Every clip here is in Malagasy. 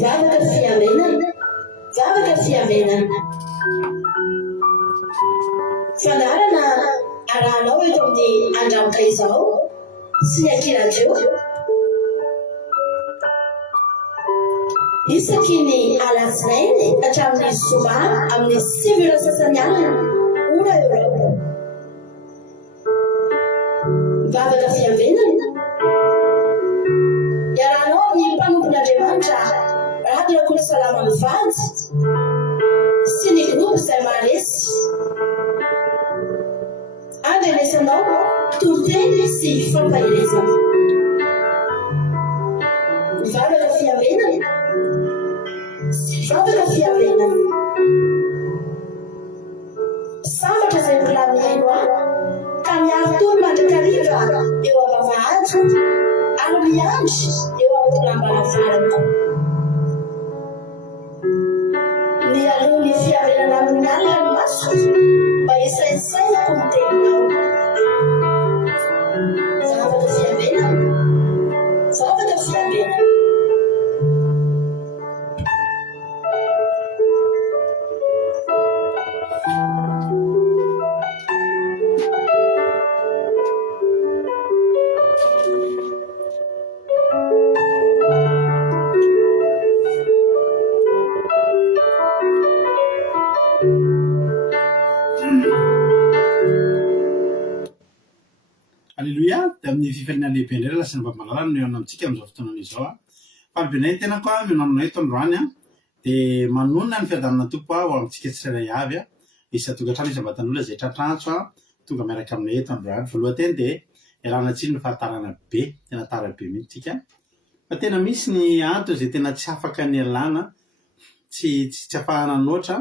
zavatra fiamenana, zavatra fiamenana. Fanarana arahanao eto amin'ny andramoka izao sy ny ankiradio. Isaky ny alatsinainy hatramin'ny zoma amin'ny 7 sasany alina ora eo. Mivavaka fiamenana iarahanao amin'ny mpanompon'Andriamanitra Radio Salama Mivady sy ny groupe izay maharesy andrenesanao tonteny sy fampahelezana. Mivavaka fiamenana sy mivavaka fiamenana. Sambatra izay mbola mihaino aho ka miaro tony mandrakariva eo am-bavahady ary miandry eo am-polambaravarana. Ny alohan'ny fiamenana amin'ny alina no maso mba isaisaiko ny teninao. Zavatra fiamenana, zavatra fiamenana. Alléluia, amin'ny fifaliana lehibe indray lasa ny mamalala no eo amintsika amin'izao fotoana izao. Falibinay tena koa minanonay eto androany dia manonona ny fiadanana tompo ho amintsika tsirairay avy isa-tokantrano isam-batan'olona izay tratrantso tonga miaraka aminay eto androany. Voalohany teny dia ialana tsiny ny fahatarana be, tena tara be mihitsy fa tena misy ny anto izay tena tsy afaka ny ialana, tsy afahana noatra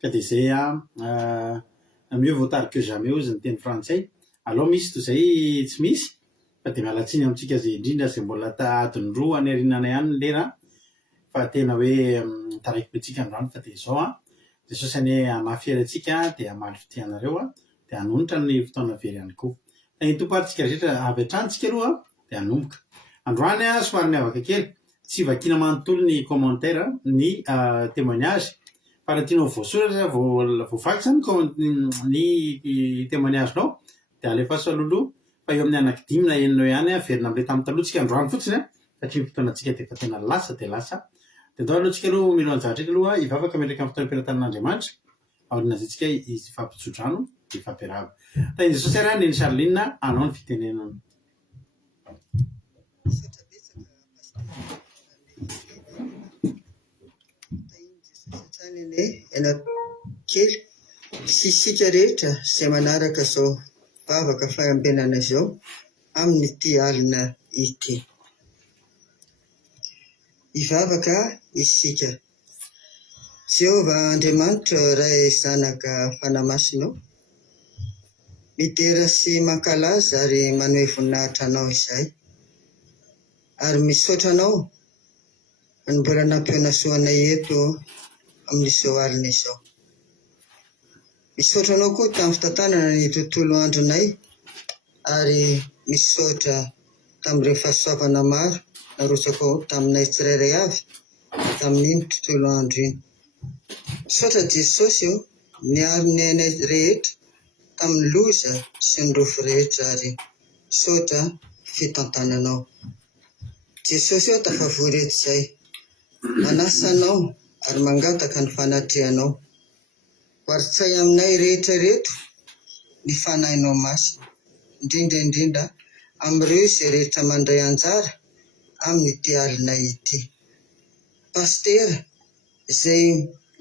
ka dia izay mieux vaut tard que jamais ozy ny teny frantsay. Alao misy toy izay tsy misy fa dia miala tsiny amintsika izay indrindra izay mbola adiny roa any aorinana ihany ny lera fa tena hoe taraiky be tsika androany fa dia izao dia sosany hamafy antsika dia hamaly fitianareo dia hanonitra ny fotoana very ihany koa. Ny tompo aritsika rehetra avy hatrany aloha dia hanomboka. Androany somary miavaka kely, tsy vakiana manontolo ny commentaire ny témoignage fa raha tianao voasoratra voavaky zany ny témoignagenao dia alefaso aloloha fa eo amin'ny anaky 5 na 9 ihany verina amin'ilay tamin'ny talohantsika androany fotsiny satria fotoanantsika dia efa tena lasa dia lasa. Dia andao alohantsika aloha mino anjara aloha hivavaka miaraka amin'ny fotoana am-piaratan'Andriamanitra aoriana izay tsika ifampijodrano ifampiarahaba. Tain'i Jesosy ary neny Charline anao ny fitenenana. Kely sy isika rehetra izay manaraka izao vavaka fahambenana izao amin'ny ity alina ity. Hivavaka isika. Jehovah Andriamanitra iray zanaka fanamasinao, midera sy mankalaza ary manohy voninahitra anao izay, ary misaotra anao ny mbola nampianasoanay eto amin'izao alina izao. Misaotra anao koa tamin'ny fitantanana ny tontolo andronay ary misaotra tamin'ireo fahasoavana maro narotsaka ao taminay tsirairay avy tamin'iny tontolo andro iny. Misaotra Jesosy niaro ny ainay rehetra tamin'ny loza sy ny rofo rehetra ary misaotra fitantananao. Jesosy tafavory eto izay, manasa anao ary mangataka ny fanatrehanao. Waritsay aminay rehetra reto ny fanahinao masina, indrindra amin'ireo izay rehetra mandray anjara amin'ny ity alina ity. Pastera izay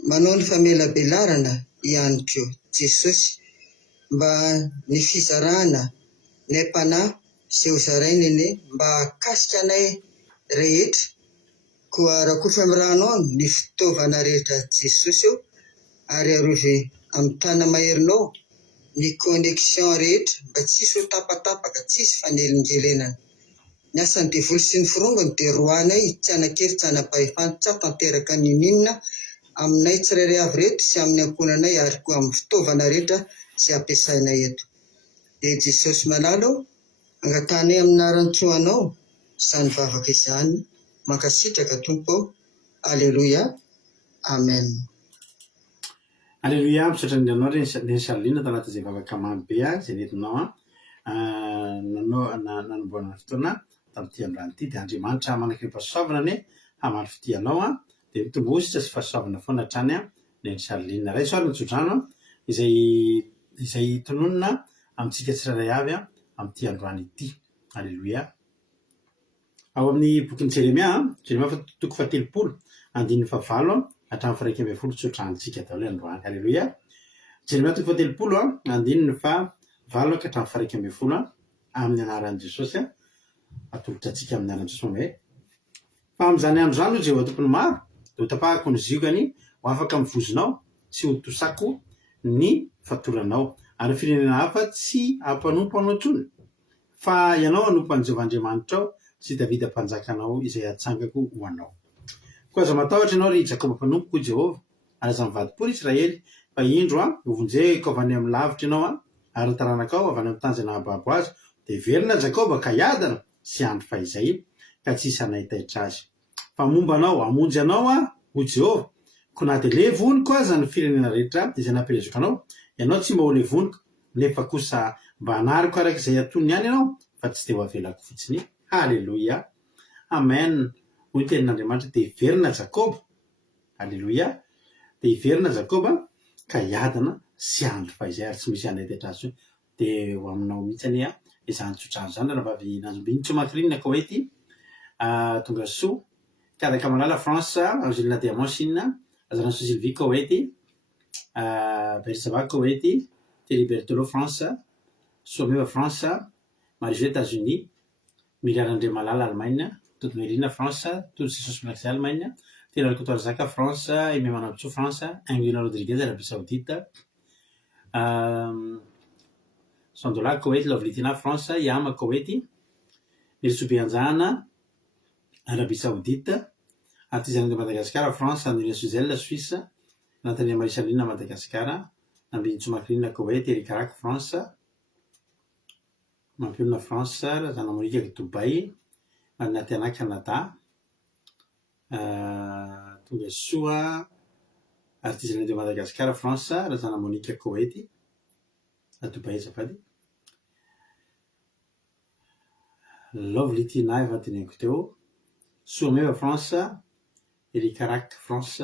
manao ny famelabelarana ihany koa Jesosy mba ny fizarana ny aim-panahy izay hozarainy mba hakasika anay rehetra koa rakofa amin'nyrano ny fitaovana rehetra Jesosy eo ary arovy amin'ny tana maherinao ny connexion rehetra mba tsisy ho tapatapaka, tsisy fanelingelenana. Ny asan'ny devoly sy ny firongany dia roanay tsy anan-kery tsy anam-pahefana tsy tanteraka ny ninona aminay tsirairay avy reto sy amin'ny ankonanay ary koa amin'ny fitaovana rehetra izay ampiasainay eto. Dia Jesosy malalo angatanay amin'ny aran-tsoanao izany vavaka izany, mankasitraka Tompo, Alleloia. Amen. Alleloia. Misaotra andrianao re Charline talata izay vavaka mamy be izay nentinao nanomboana fotoana tamin'ity androany ity. Dia Andriamanitra manakaiky fahasoavana ane hamaly fitianao dia mitombohositra sy fahasoavana foana hatrany neny Charline. Ray soary ny tsodrano izay tononona amintsika tsirairay avy amin'ity androany ity. Alleloia. Ao amin'ny bokin'ny Jeremia toko 30 andininy 9 hatramin'ny faraika 12 tsotrahantsika daholo androany. Alleloia. Jeremia toko 30 andininy 9 hatramin'ny faraika 12 amin'ny anaran'i Jesosy atolotra antsika amin'ny anaran'i Jesosy hoe fa amin'izany andro izany hoy Jehovah tompony maro dia ho tapahako ny ziogany ho afaka mivozonao sy ho tosako ny fatoranao ary firenena hafa tsy hampanompo anao intsony fa ianao hanompo an'i Jehovah Andriamanitrao sy Davida mpanjakanao izay hatsangako ho anao. Koa aza matahotra ianao ry Jakoba mpanompoka hoy Jehovah ary aza mivadi-pory Israely fa indro hovonjeko avy any amin'ny lavitra ianao ary taranakao avy any amin'ny tany izay nahababo azy dia verina Jakoba ka hiadana sy andro fahizay ka tsisy hanahitaitra azy. Fa momba anao hamonjy anao hoy Jehovah ko na dia le vonika aza ny firenena rehetra izay nampirezoka anao ianao tsy mba ho le vonika nefa kosa mba hanariko araka izay atonony ihany ianao fa tsy dia ho avelako fotsiny. Alleloia. Amen. Hoy tenin'Andriamanitra dia hiverina Jakoba. Alleloia. Dia hiverina Jakoba ka hiadana sy andro fahizay ary tsy misy hanahitaitra azy dia ho aminao mihitsy anie izany tsotrano izany raha vavy nanjombiny tsomakirinina ka hoe ity tonga soa kadaka malala France Angélina Diamond azana Sylvie ka hoe ity Bersava ka hoe ity Thierry Berthelot France Someva France Marie-Jo États-Unis Miriam André Malala Allemagne Toto Merina France Toto Jesosy Malaxy Allemagne Tena Kotoar Zaka France Aimé Manabitso France Anguina Rodriguez Arabie Saoudite Sandola Koweït Lovlitina France Yama Koweït Nirsubi Anjana Arabie Saoudite Artisan de Madagascar France André Suzelle Suisse Nathalie Marisalina Madagascar Nambin Tsumakrina Koweït Eric Carac France Mampiona France Zana Monica Dubaï Natiana Canada tonga soa Artisan de Madagascar France Zana Monica Koweït à Dubaï azafady Lovely Tina efa teneniko teo Soameva France Eric Carac France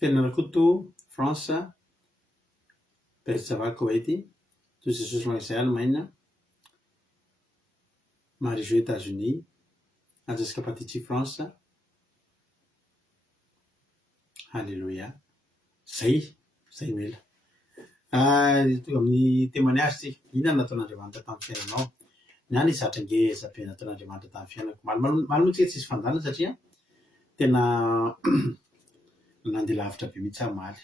Fenarakoto France Bersava Koweït Tout Jesosy Malaxy Allemagne Marie-Jo États-Unis Jessica Patici France. Alléluia. Zay mila. Amin'ny témoignage ty, inona nataon'Andriamanitra tamin'ny fiainanao? Niany zatra ngeza be nataon'Andriamanitra tamin'ny fiainako. Malimo tsika tsisy fandalina satria tena nandeha lavitra be mihitsy amaly.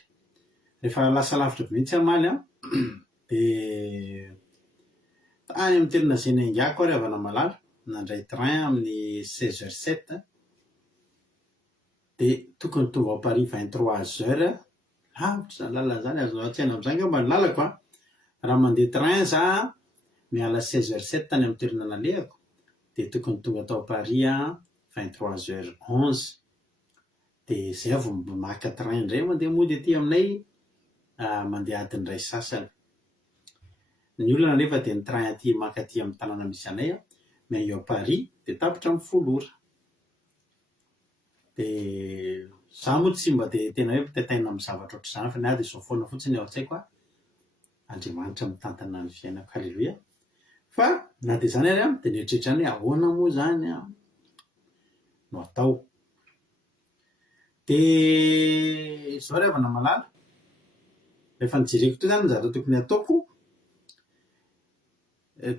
Rehefa lasa lavitra be mihitsy amaly dia tany amin'ny toerana izay niaingako ary avana malala nandray train amin'ny 16h07 dia tokony tonga ao Paris 23h lavitra lalana zany azonao an-tsaina amin'izany ngamba ny lalako raha mandeha train za miala 16h07 tany amin'ny toerana nalehako dia tokony tonga tao Paris 23h11 dia zay avy maka train indray mandeha mody aty aminay mandeha adiny ray sasany. Ny olona nefa dia ny train aty maka aty amin'ny tanàna misy anay mais eo Paris dia tapitra amin'ny 10 ora. Dia za moa tsy mba dia tena hoe mpitaitaina amin'ny zavatra ohatr'izany fa niady izao foana fotsiny ao an-tsaiko Andriamanitra mitantana ny fiainako. Halleluia. Fa na dia zany ary dia nieritreritra ny ahoana moa zany no atao. Dia izao ry havana malala rehefa nijereko toy zany ny zavatra tokony ataoko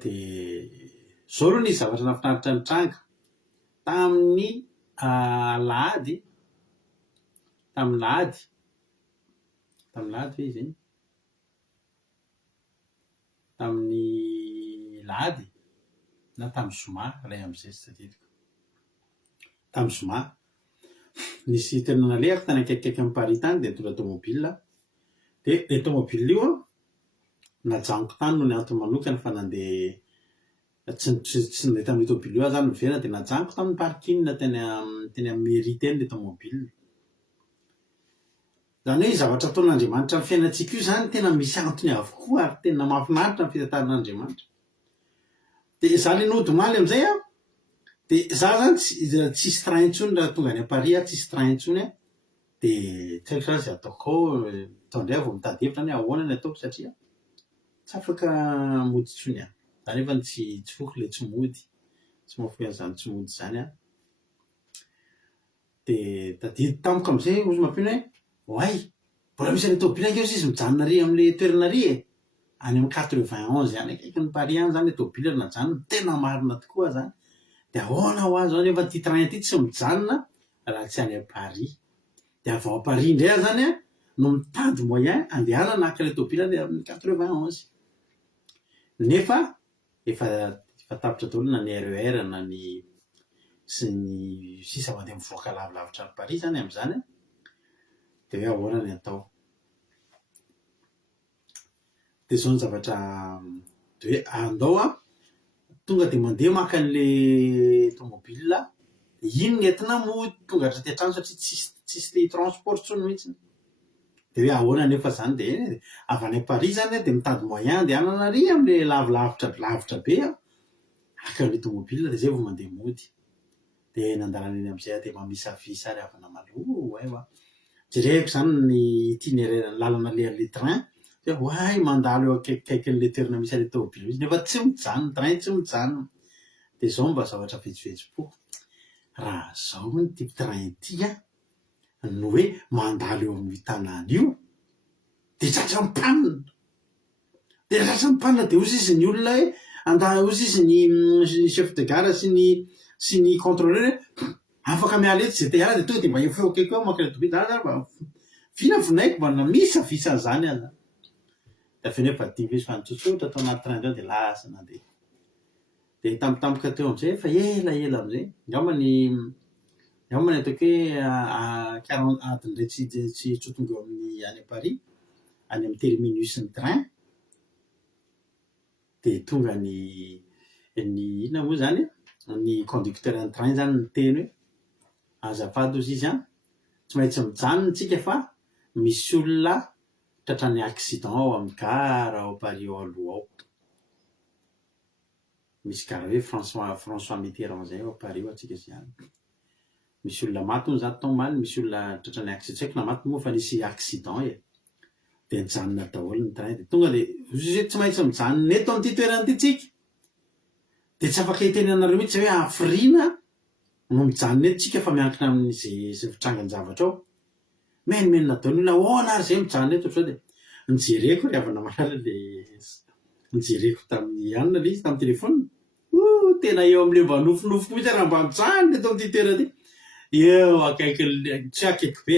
dia zao aloha ny zavatra nafinaritra nitranga tamin'ny lahady na tamin'ny zoma ray amin'izay tsy tadidiko tamin'ny zoma nisy tena nalehako tany akaikikaiky amin'ny Paris tany dia nitondra tomobile dia tomobile io najanoko tany no ny antony manokana fa nandeha tsy nahita amin'ny tômôbily io zany mivera dia najanoko tamin'ny parking teny amin'ny mairie teny le tômôbily. Zany hoe zavatra ataon'Andriamanitra amin'ny fiainantsika io zany tena misy antony avokoa ary tena mahafinaritra ny fitantaran'Andriamanitra. Dia za le nody amizay a, dia za zany tsisy train intsony raha tonga any Paris tsisy train intsony a, dia tsy haiko zany zay ataoko ao tao indray vao mitady hevitra ny ahoana ny ataoko satria tsy afaka mody intsony a. Za nefa tsy foko le tsy mody, tsy mahafoy an'izany tsy mody zany a. Dia tadidy tamiko amizay ozy mampino hoe oay mbola misy le tômôbily ankeo izy mijanona ary amin'le toerana ary any amin'ny 91 any akaiky ny Paris any zany le tômôbily ary najanona tena marina tokoa zany. Dia ahoana ho azy nefa ty train ty tsy mijanona raha tsy any Paris. Dia avy ao Paris indray zany a no mitady moyen andehanana naka le tômôbily ary amin'ny 91. Nefa efa tapitra daholo na ny RER na ny sy ny sisa mandeha mivoaka lavilavitra ny Paris zany amin'izany a. Dia hoe ahoana ny atao. Dia zao ny zavatra dia hoe andao a tonga dia mandeha maka an'le tômôbila iny ny entina mody tonga hatraty an-trano satria tsisy le transport intsony mihitsy. Dia hoe ahoana nefa zany dia avy any Paris zany dia mitady moyen andehanana ary amin'le lavitra be a aka an'le tômôbila dia zay vao mandeha mody. Dia nandalana eny amin'izay dia mamisavisa ary avana maloha ay hoa. Jereko zany ny itinéraire lalana le train dia hoay mandalo eo akaikikaikin'le toerana misy an'le tômôbila izy nefa tsy mijanona train tsy mijanona. Dia zao mba zavatra vetsivetsy raha zao ny type train ity a no hoe mandalo eo amin'ny tanàna io dia tratra mipanina. Dia tratra mipanina dia ozy izy ny olona hoe ozy izy ny chef de gare sy ny contrôleur afaka miala eto zay te hiala dia tonga dia mba efeo akaiky eo maka le tômôbila zany mba vinavinaiko mba namisavisa an'izany aza. Dia avy eo nefa dimy izy fa nitsotsotra tao anaty train dia lasa nandeha. Dia tampotampoka teo amin'izay efa ela amin'izay angambany ataoko hoe adiny ray tsy tonga eo amin'ny any Paris any amin'ny terminus ny train. Dia tonga ny inona moa zany ny conducteur ny train zany ny teny hoe azafady ozy izy tsy maintsy mijanona tsika fa misy olona tratran'ny accident ao amin'ny gare ao Paris ao aloha ao. Misy gara hoe François Mitterrand zay ao Paris ao atsika sy any. Misy olona maty hono zany tao omaly, misy olona tratran'ny accident tsy haiko na maty moa fa nisy accident e. Dia nijanona daholo ny train dia tonga dia ozy tsy maintsy mijanona eto amin'ity toerana ity tsika. Dia tsy afaka hiteny anareo mihitsy hoe hafiriana no mijanona eto tsika fa miankina amin'izay fitrangany-javatra ao. Menomenona daholo olona ahoana ary izay mijanona eto ohatr'izao. Dia nijereko ry havana malala le nijereko tamin'ny anona le izy tamin'ny telefônina. Tena eo amin'le mba nofinofiko mihitsy raha mba mijanona eto amin'ity toerana ity. Eo akaikin'le tsy akaiky be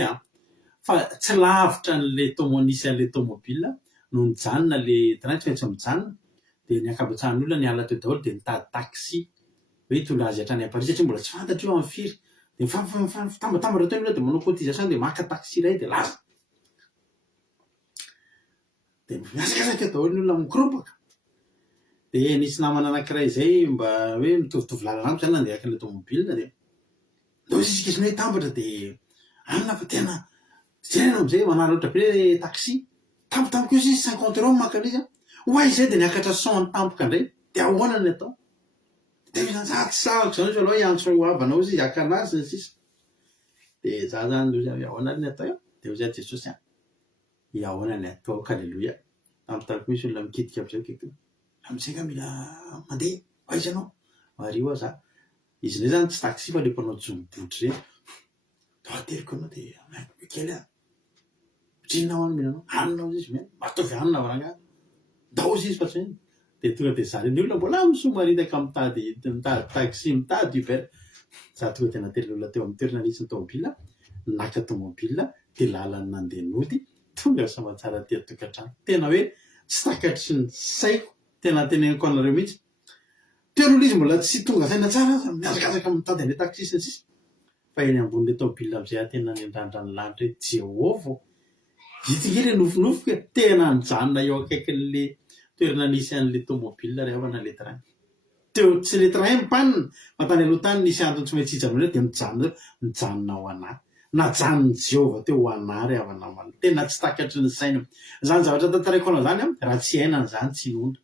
fa tsy lavitra n'le nisy an'le tômôbila no nijanona le train tsy maintsy mijanona. Dia ny ankabeazan'ny olona niala teo daholo dia nitady taxi hoe hitondra azy hatrany Paris satria mbola tsy fantatra io amin'ny firy. Dia mitambatambatra teo olona dia manao cotisation dia maka taxi iray dia lasa. Dia miazakazaka daholo ny olona mikorobaka. Dia nisy namana anankiray izay mba hoe mitovitovy lalana amiko zany nandeha akin'le tômôbila dia ndao izy izy tambatra dia anona fa tena jerena amin'izay manara ohatra be le taxi tampotampoka izy 50 € maka an'izy hoay izay dia niakatra 100 tampoka indray dia ahoana ny atao. Dia izany za tsy sahako izany izy aloha hiantso hoavanao izy hiaka anazy ny sisa. Dia za zany ozy ahoana ny atao dia ozy Jesosy ahoana ny atao haleloia. Tampotampoka misy olona mikitika amin'izay akaiky. Amin'izay ka mila mandeha aiza ianao ary io za izy indray zany tsy taxi fa le mpanao jomobotra ireny. Tateriko anao dia kely trinona ho any mihinanao hanina ozy izy miana matovy hanina varanga ndao izy fa tsy dia tonga dia za ny olona mbola misomaritaka mitady taxi mitady Uber. Za tonga dia nately olona teo amin'ny toerana nisy ny tômôbila naka tômôbila dia lalany nandeha nody tonga samatsara aty an-tokantrano. Tena hoe tsy takatry ny saiko tena teneniko anareo mihitsy. Teo aloha izy mbola tsy tonga saina tsara miazakazaka mitady an'le taxi sy ny sisa. Fa eny ambon'le tômôbila amin'izay tena nindrandrany lanitra hoe Jehovah itingely nofinofika tena nijanona eo akaikin'le toerana nisy an'le tômôbila ry havana le train. teo tsy le train mipanina matany aloha tany nisy antony tsy maintsy ijanona dia mijanona ho anahy najanony Jehova teo ho anahy ry havana mana tena tsy takatry ny saina zany zavatra tantaraiko ana zany raha tsy hainana zany tsy nona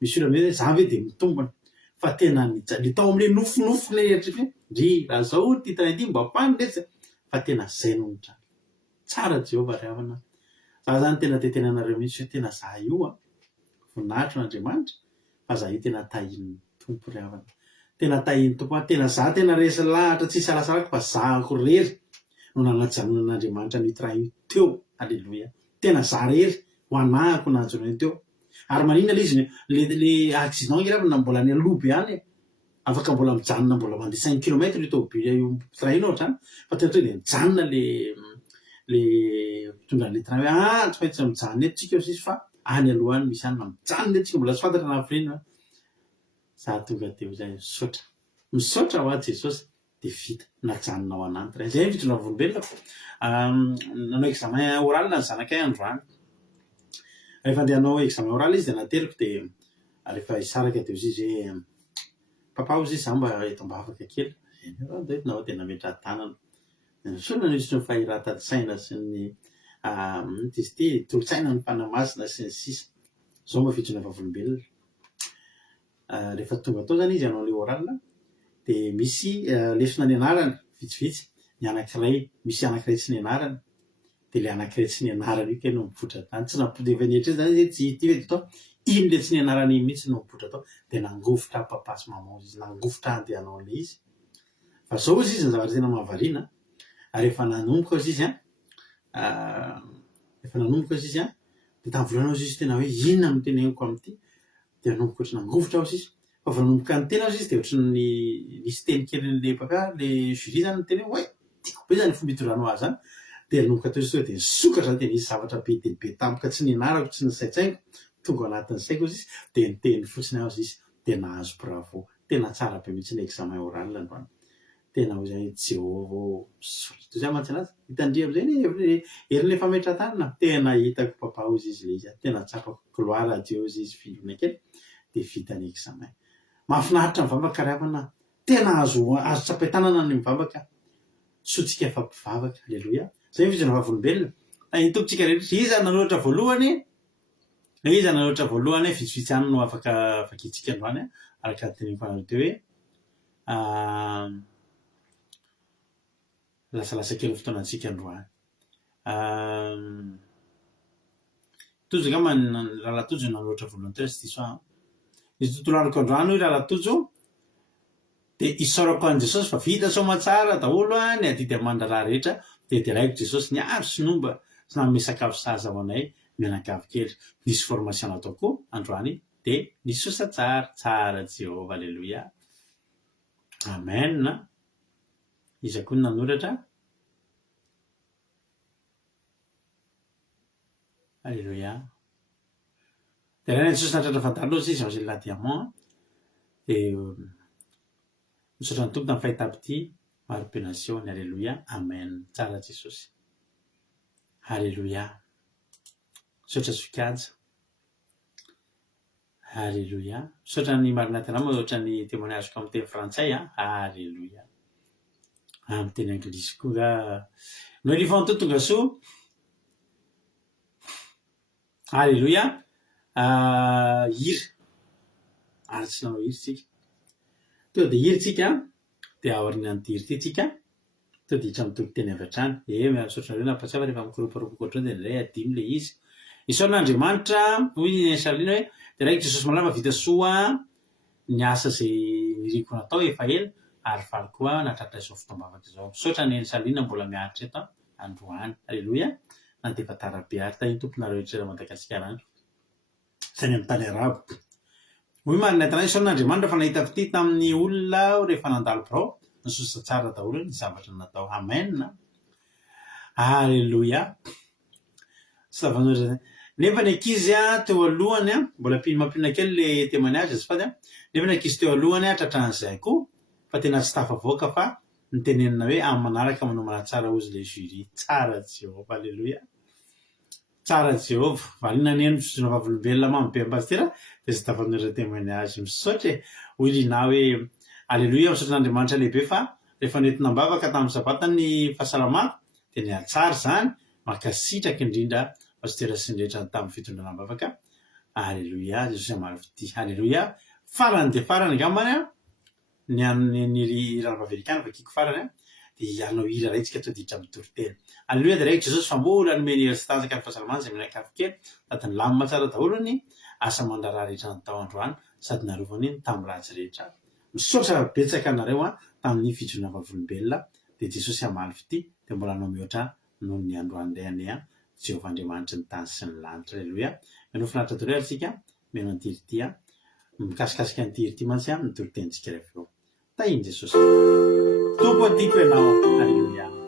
misy olona hoe za ve dia mitombona fa tena le tao amin'le nofinofo le eritry ry raha zao ty train ty mba panindresy fa tena zay nonotra tsara Jehova ry havana za zany tena tetena anareo mihitsy hoe tena za io voninahitro n'Andriamanitra fa za io tena tahin'ny tompo ry havana tena tahin'ny tompo tena za tena resy lahatra tsisy alasalako fa za ako rery no nanajanona n'Andriamanitra ny train io teo alleloia tena za rery ho anahako nanjona teo ary maninona le izy le accident iravana mbola ny alobe any afaka mbola mijanona mbola mandeha 5 kilomètre io tômobily io train io ohatrany fa tena tonga dia mijanona le tonga le train hoe tsy maintsy mijanona eto tsika sisy fa any alohany misy any mijanona eto tsika mbola tsy fantatra nahafirenina za tonga teo zay misaotra ho azy Jesosy dia vita najanona ho anany train zay vitona volombelona nanao examen oral ny zanakay androany rehefa andeha hanao examen oral izy dia nateriko dia rehefa isaraka dia izy hoe papa ozy izy za mba eto ambavaka kely nao dia nametra tanana solona nisy ny fahiratad-saina sy ny izy ty tolotsaina ny fanamasina sy ny sisa zao mba fitsona vavolombelona rehefa tonga tao zany izy hanao le oral dia misy lesona ny anarany vitsivitsy ny anankiray misy anankiray tsy ny anarany dia le anankiray tsy ny anarany io kay no mipotra tany tsy nampidevenetra zany tsy ty hoe tao iny le tsy ny anarany iny mihitsy no mipotra tao dia nangofotra papa sy mama izy nangofotra andeha hanao le izy fa zao izy izy ny zavatra tena mahavariana rehefa nanomboka izy izy rehefa nanomboka izy izy dia tamin'ny volanao izy tena hoe inona no teneniko amin'ity dia nanomboka ohatry nangofotra izy izy fa vao nanomboka ny tena izy dia ohatry ny nisy teny kely le papa le jury zany ny teny hoe tiako be zany fomba hitondrano azy zany dia nanomboka tao izy dia nisokatra dia nisy zavatra be dia be tampoka tsy ny anarako tsy ny saitsaiko tonga anatin'ny saiko izy dia niteny fotsiny azy izy dia nahazo bravo tena tsara be mihitsy ny examen oral androany tena ho zay Jehova misoritra zay mantsy anazy hitandria am'izay erin'le fametra-tanana tena hitako papa ozy izy le izy tena tsapako gloire à Dieu izy filona kely dia vita ny examen mahafinaritra mivavaka ry havana tena azo tsapaitanana ny mivavaka sotsika fampivavaka alleloia zay vizana vavolombelona itokotsika rehetra iza nanoatra voalohany vitsivitsy any no afaka vakitsika androany araka teneniko anareo teo hoe lasalasa kely fotoanantsika androany tojo ngamba rahalatojo nanoatra voalohany teo sy diso izy tontolo androko androany hoe rahalatojo dia isaorako an Jesosy fa vita somatsara daholo ny adidy amandraraha rehetra dia diraiko Jesosy niaro sy nomba sy nanome sakafo saza ho anay mianakavy kely nisy formation atao koa androany dia nisy sosa tsara Jehova alleloia amen iza koa ny nanoratra alleloia dia raha ny Jesosy natratra fantaro loatra izy aozy la diamant dia misaotra ny tompo tamin'ny fahitapity maro-penasiony alleloia amen tsara Jesosy alleloia misaotra sokajy alleloia misaotra ny marinatinamo oatra ny témoignageko amin'ny teny frantsay alleloia amin'ny teny anglisy koa no elifant tonga soa alleloia hira ary tsy nanao hiry tsika teo dia hiry tsika dia aorianan'ity hiry ty tsika teo dia hitra mitoko teny avy hatrany misaotra nareo nampatsiava rehefa mikoroparopoko ohatrany dia ray adimy le izy isaoran'Andriamanitra hoy ny Salina hoe dia raiko Jesosy malama vita soa ny asa zay niriko natao efa ela ary faly koa natratra izao fotoam-bavaka izao misaotra ny Salina mbola miaritra eto androany alleloia na dia efa tarabe ary tany tomponareo rehetra Madagasikara andro zay ny amin'ny tany arabo hoy marina tanàna isaoran'Andriamanitra fa nahita fity tamin'ny olona rehefa nandalo birao nisosa tsara daholo ny zavatra natao amen alleloia sy lavanora nefa ny ankizy teo alohany mbola mampinona kely le témoignage azafady nefa ny ankizy teo alohany tratran'izay koa fa tena tsy tafavoaka fa nitenenina hoe amin'ny manaraka manao manatsara ozy le jury tsara Jehova alleloia tsara Jehova valina ny eny fisotroana vavolombelona mamy be ambastera dia sy tafan'ireo témoignage misaotra e hoy lina hoe aleloia misaotra n'Andriamanitra lehibe fa rehefa nentina mbavaka tamin'ny sabata ny fahasalamako dia ny atsara zany makasitraky indrindra pastera sy ny rehetra tamin'ny fitondrana mbavaka aleloia jesosy amarifity aleloia farany dia farany angambany a ny amin'ny ranovaverikana vakiko farany a dia anao hira raitsika to ditra amin'ny toriteny aleloia dia raika jesosy fa mbola nomeny hery sy tanjaka ny fahasalamana izay minakafo kely sady lamina tsara daholo ny asa mandraraha rehetra natao androany sady narovany ny tamin'ny ratsy rehetra misaotra betsaka anareo a tamin'ny fijona vavolombelona dia jesosy amalifity dia mbola anao mihoatra noho ny androany indray ane a Jehova Andriamanitra ny tany sy ny lanitra aleloia menao finaritra torero antsika menao antirity a mikasikasika antirity mantsy a ny toritentsika rehefa eo tahiny Jesosy tompo tiako ianao aleloia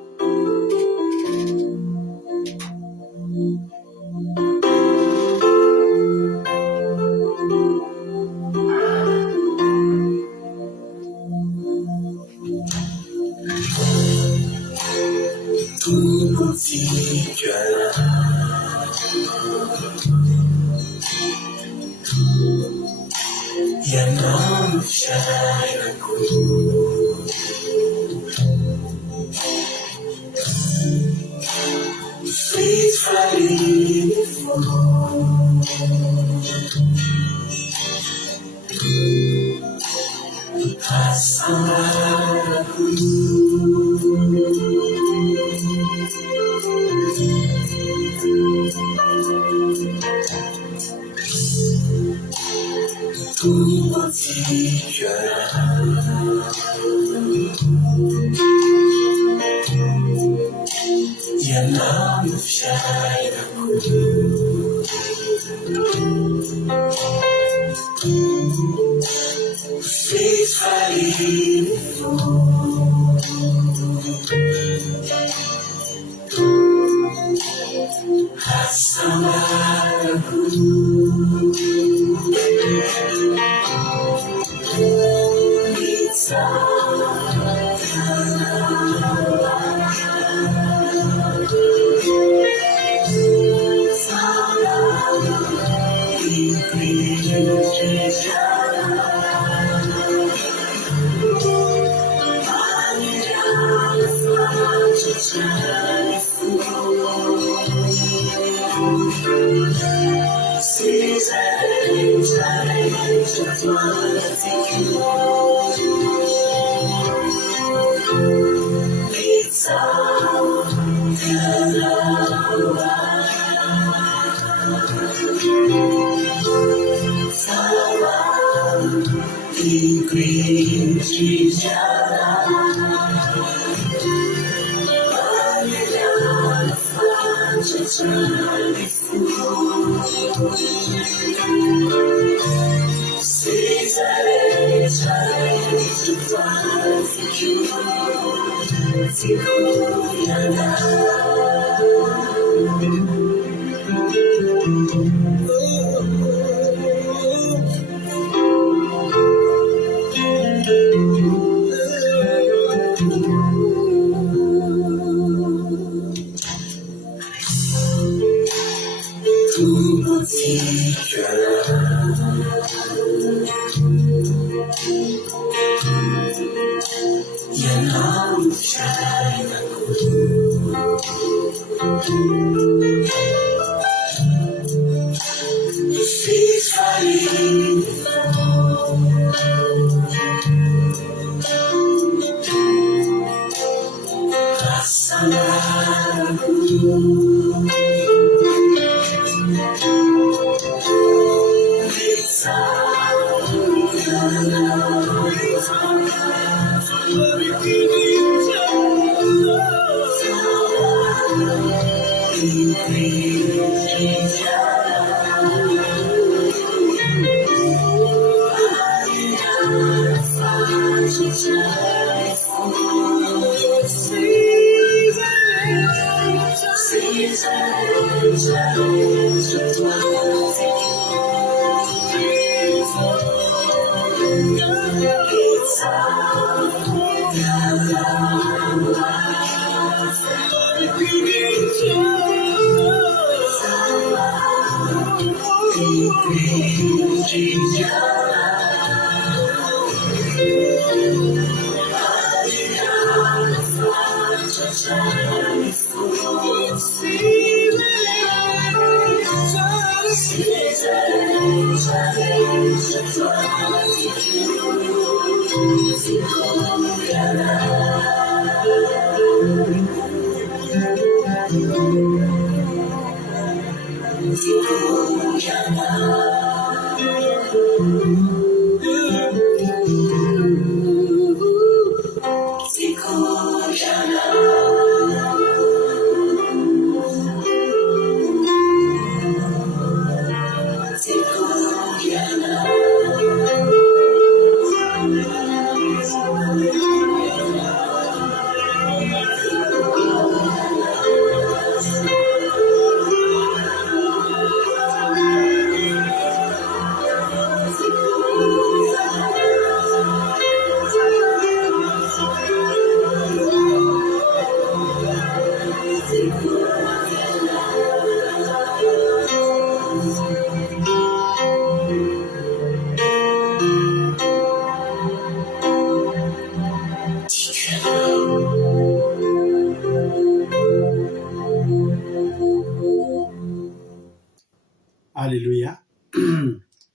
Alleluia.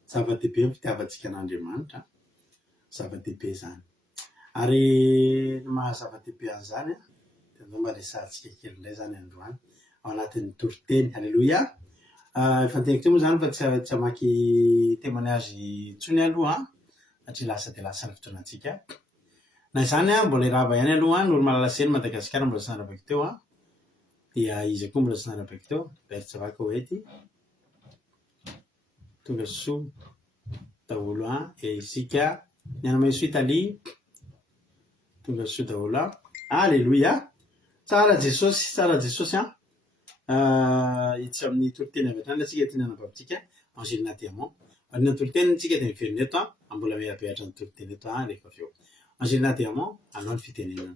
Zava-dehibe ny fitiavantsika an'Andriamanitra, zava-dehibe zany. Ary mahazava-dehibe an'izany dia andao mba resahantsika kely indray zany androany ao anatin'ny toriteny. Alleluia. Efa anteniko teo moa zany fa tsy hamaky témoignage intsony aloha satria lasa dia lasa ny fotoanantsika. Na izany mbola irava ihany aloha ny olo malalaseny Madagasikara mbola tsy nanarabako teo dia izy koa mbola tsy nanarabako teo Bertsavaka Oety tonga soa daholo isika ny anamainso Italia tonga soa daholo Alleluia. Tsara Jesosy hiditra amin'ny toriteny avy hatrany atsika ty nanambabitsika Angelina Diamant arina toriteny tsika dia miverina eto mbola mihapehatra ny toriteny eto rehefa avy eo Angelina Diamant anao ny fitenenana.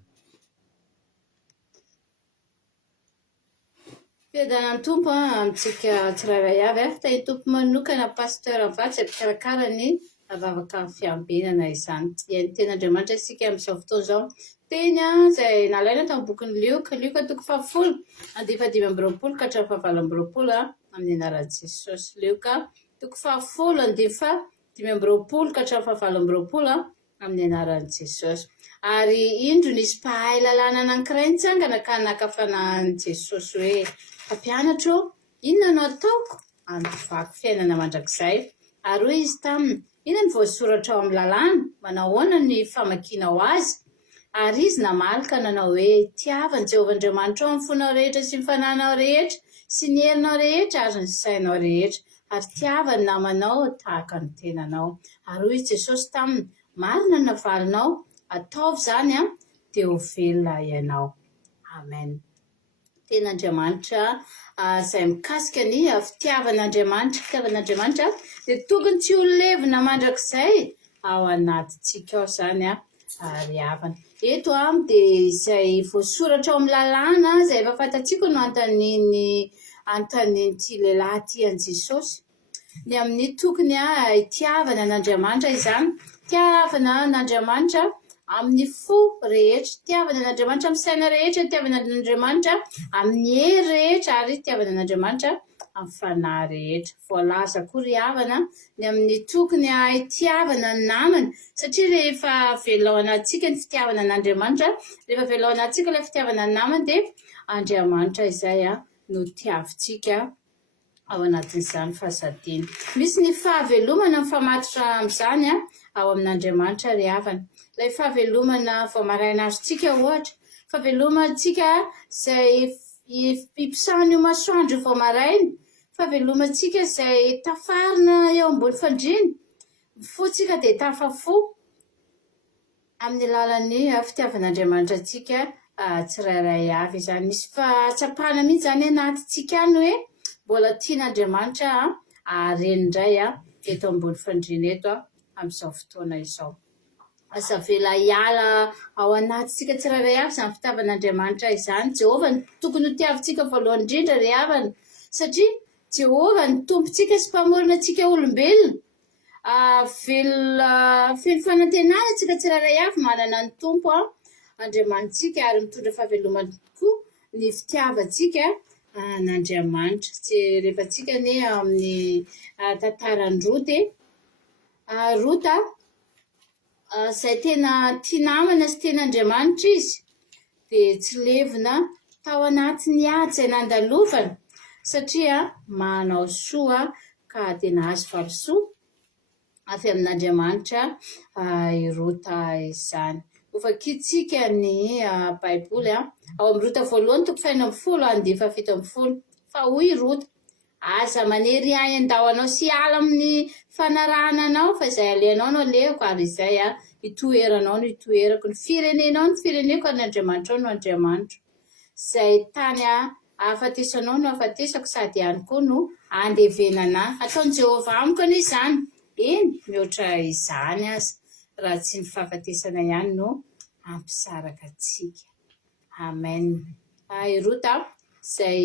Fiadanany tompo amintsika tsirairay avy tay tompo manokana pasteur avatsy mpikarakara ny avavaka ny fiambinana izany. Dia ny ten'Andriamanitra isika amin'izao fotoana izao teny izay nalaina tamin'ny bokin'ny Lioka 5:25 ka hatramin'ny 7:20 amin'ny anaran'i Jesosy. Lioka 5:25 ka hatramin'ny 7:20 amin'ny anaran'i Jesosy. Ary indro nisy mpahay lalàna anankiray nitsangana ka nakafanan'i Jesosy hoe mpampianatro, inona no ataoko handovaky fiainana mandrakizay? Ary hoy izy taminy, inona ny voasoratra ao amin'ny lalàna? Manao ahoana ny famakianao azy? Ary izy namaly ka nanao hoe tiavan'i Jehovahandriamanitra ao amin'ny fonao rehetra sy ny fananao rehetra sy ny herinao rehetra ary ny sainao rehetra, ary tiavany namanao tahaka ny tenanao. Ary hoy Jesosy taminy, marina ny navalinao, ataovy zany dia ho velona ianao. Amen. Ten'Andriamanitra izay mikasika ny fitiavan'Andriamanitra dia tokony tsy ho levina mandrakizay ao anatintsika ao zany ary havana. Eto dia izay voasoratra ao amin'ny lalàna izay efa fantatsika no antanin'ity lehilahy ty an'i Jesosy. Ny amin'ny tokony hitiavana an'Andriamanitra izany, tiavana an'Andriamanitra amin'ny fo rehetra, tiavana an'Andriamanitra amin'ny saina rehetra, tiavana an'Andriamanitra amin'ny hery rehetra ary tiavana an'Andriamanitra amin'ny fanahy rehetra. Voalaza koa ry havana ny amin'ny tokony hitiavana ny namany satria rehefa velao anatsika ny fitiavana an'Andriamanitra, rehefa velao anatsika ilay fitiavana ny namany dia Andriamanitra izay no tiavintsika ao anatin'izany fahasadiana. Misy ny fahavelomana mifamatotra amin'izany ao amin'Andriamanitra ry havana. Ilay fahavelomana vao maraina azontsika ohatra, fahavelomantsika izay mpipisahana io masoandro vao maraina, fahavelomantsika izay tafarina eo ambony fandriana, fotsika dia tafafo amin'ny alalan'ny fitiavan'Andriamanitra antsika tsirairay avy izany. Misy fahatsapana mihitsy zany anatintsika any hoe mbola tian'Andriamanitra renindray eto ambony fandriana eto amin'izao fotoana izao. Asa vela hiala ao anatintsika tsirairay avy izany fitiavan'Andriamanitra izany. Jehovah tokony ho tiavintsika voalohany indrindra ry havana satria Jehova ny tompontsika sy mpamorona antsika olombelona. Feno fanantenana tsika tsirairay avy manana ny tompo Andriamanitsika ary mitondra fahavelomany tokoa ny fitiavantsika n'Andriamanitra. Rehefa tsika ne amin'ny tantaran'ny Rota izay tena tia namana sy tena Andriamanitra izy, dia tsy levina tao anatin'ny ady izay nandalovana satria manao soa ka tena azo valosoa avy amin'Andriamanitra i Rota izany. Ovakitsika ny Baiboly ao amin'ny Rota 1:1-10 fa hoy Rota, aza manery ahy andao anao sy ala amin'ny fanarahananao fa izay aleanao no alehako ary izay itoeranao no itoerako, ny firenenao no fireneko ary ny Andriamanitra no Andriamanitra. Izay tany ahafatesanao no ahafatesako sady ihany koa no andevenana. Ataon'i Jehovah amiko anie izany. Eny, mihoatra izany aza raha tsy ny fahafatesana ihany no ampisaraka antsika. Amen. I Rota izay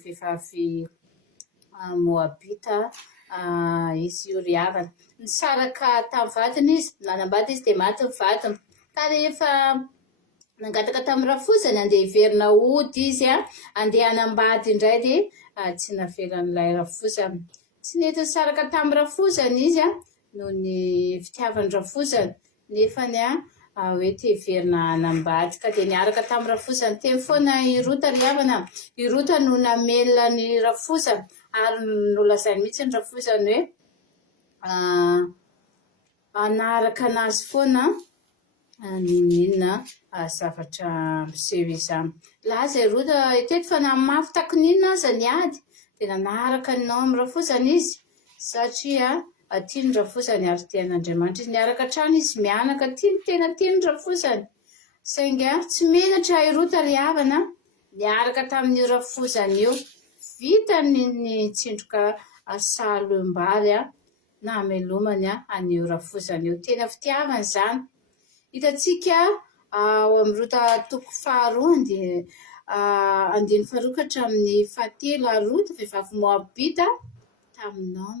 vehivavy Moabita, izy io ry havana. Nisaraka tamin'ny vadiny izy, nanambady izy dia maty ny vadiny. Ka rehefa nangataka tamin'ny rafozany andeha hiverina ody izy andeha hanambady indray dia tsy navelan'ilay rafozany. Tsy nety nisaraka tamin'ny rafozany izy noho ny fitiavany rafozany nefany hoe te hiverina hanambady ka dia niaraka tamin'ny rafozany. Teny foana i Rota ry havana, i Rota no namelona ny rafozany ary nolazainy mihitsy ny rafozany hoe anaraka anazy foana ninona zavatra miseho izany. Laza i Rota teto fa namafy takoninona aza ny ady dia nanaraka ninao amin'ny rafozany izy satria tia ny rafozany ary tian'Andriamanitra izy. Niaraka hatrany izy mianaka, tena tia ny rafozany. Sainga tsy menatra i Rota ry havana, niaraka tamin'io rafozany io, vita ny tsindroka salohim-bary namelomany an'io rafozany io. Tena fitiavana izany. Hitantsika ao amin'ny Rota 2:2 andiny faharokatra amin'ny 7 Rota vehivavy Moabita taminao.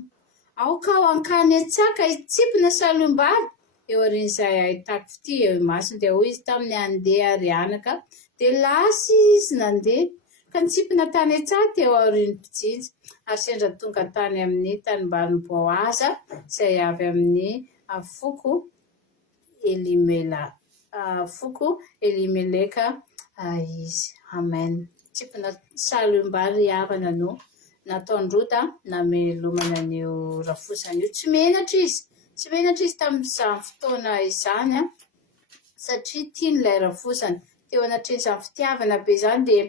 Aoka ao ankany atsaka itsipina salohim-bary eo aorian'izay ahitako fity eo imasony dia hoy izy tamin'ny andeha ary anaka dia lasy izy nandeha ka nitsipina tany atsaka teo aorian'ny mpijinja ary sendra tonga tany amin'ny tanimbarin'ny Boaza izay avy amin'ny foko Elimeleka izy. Amen. Tsipina salohim-bary havana no nataon'ny Rota namelomana an'io rafozany io. Tsy menatra izy tamin'izany fotoana izany satria tian'ilay rafozany. Teo anatrehan'izany fitiavana be izany dia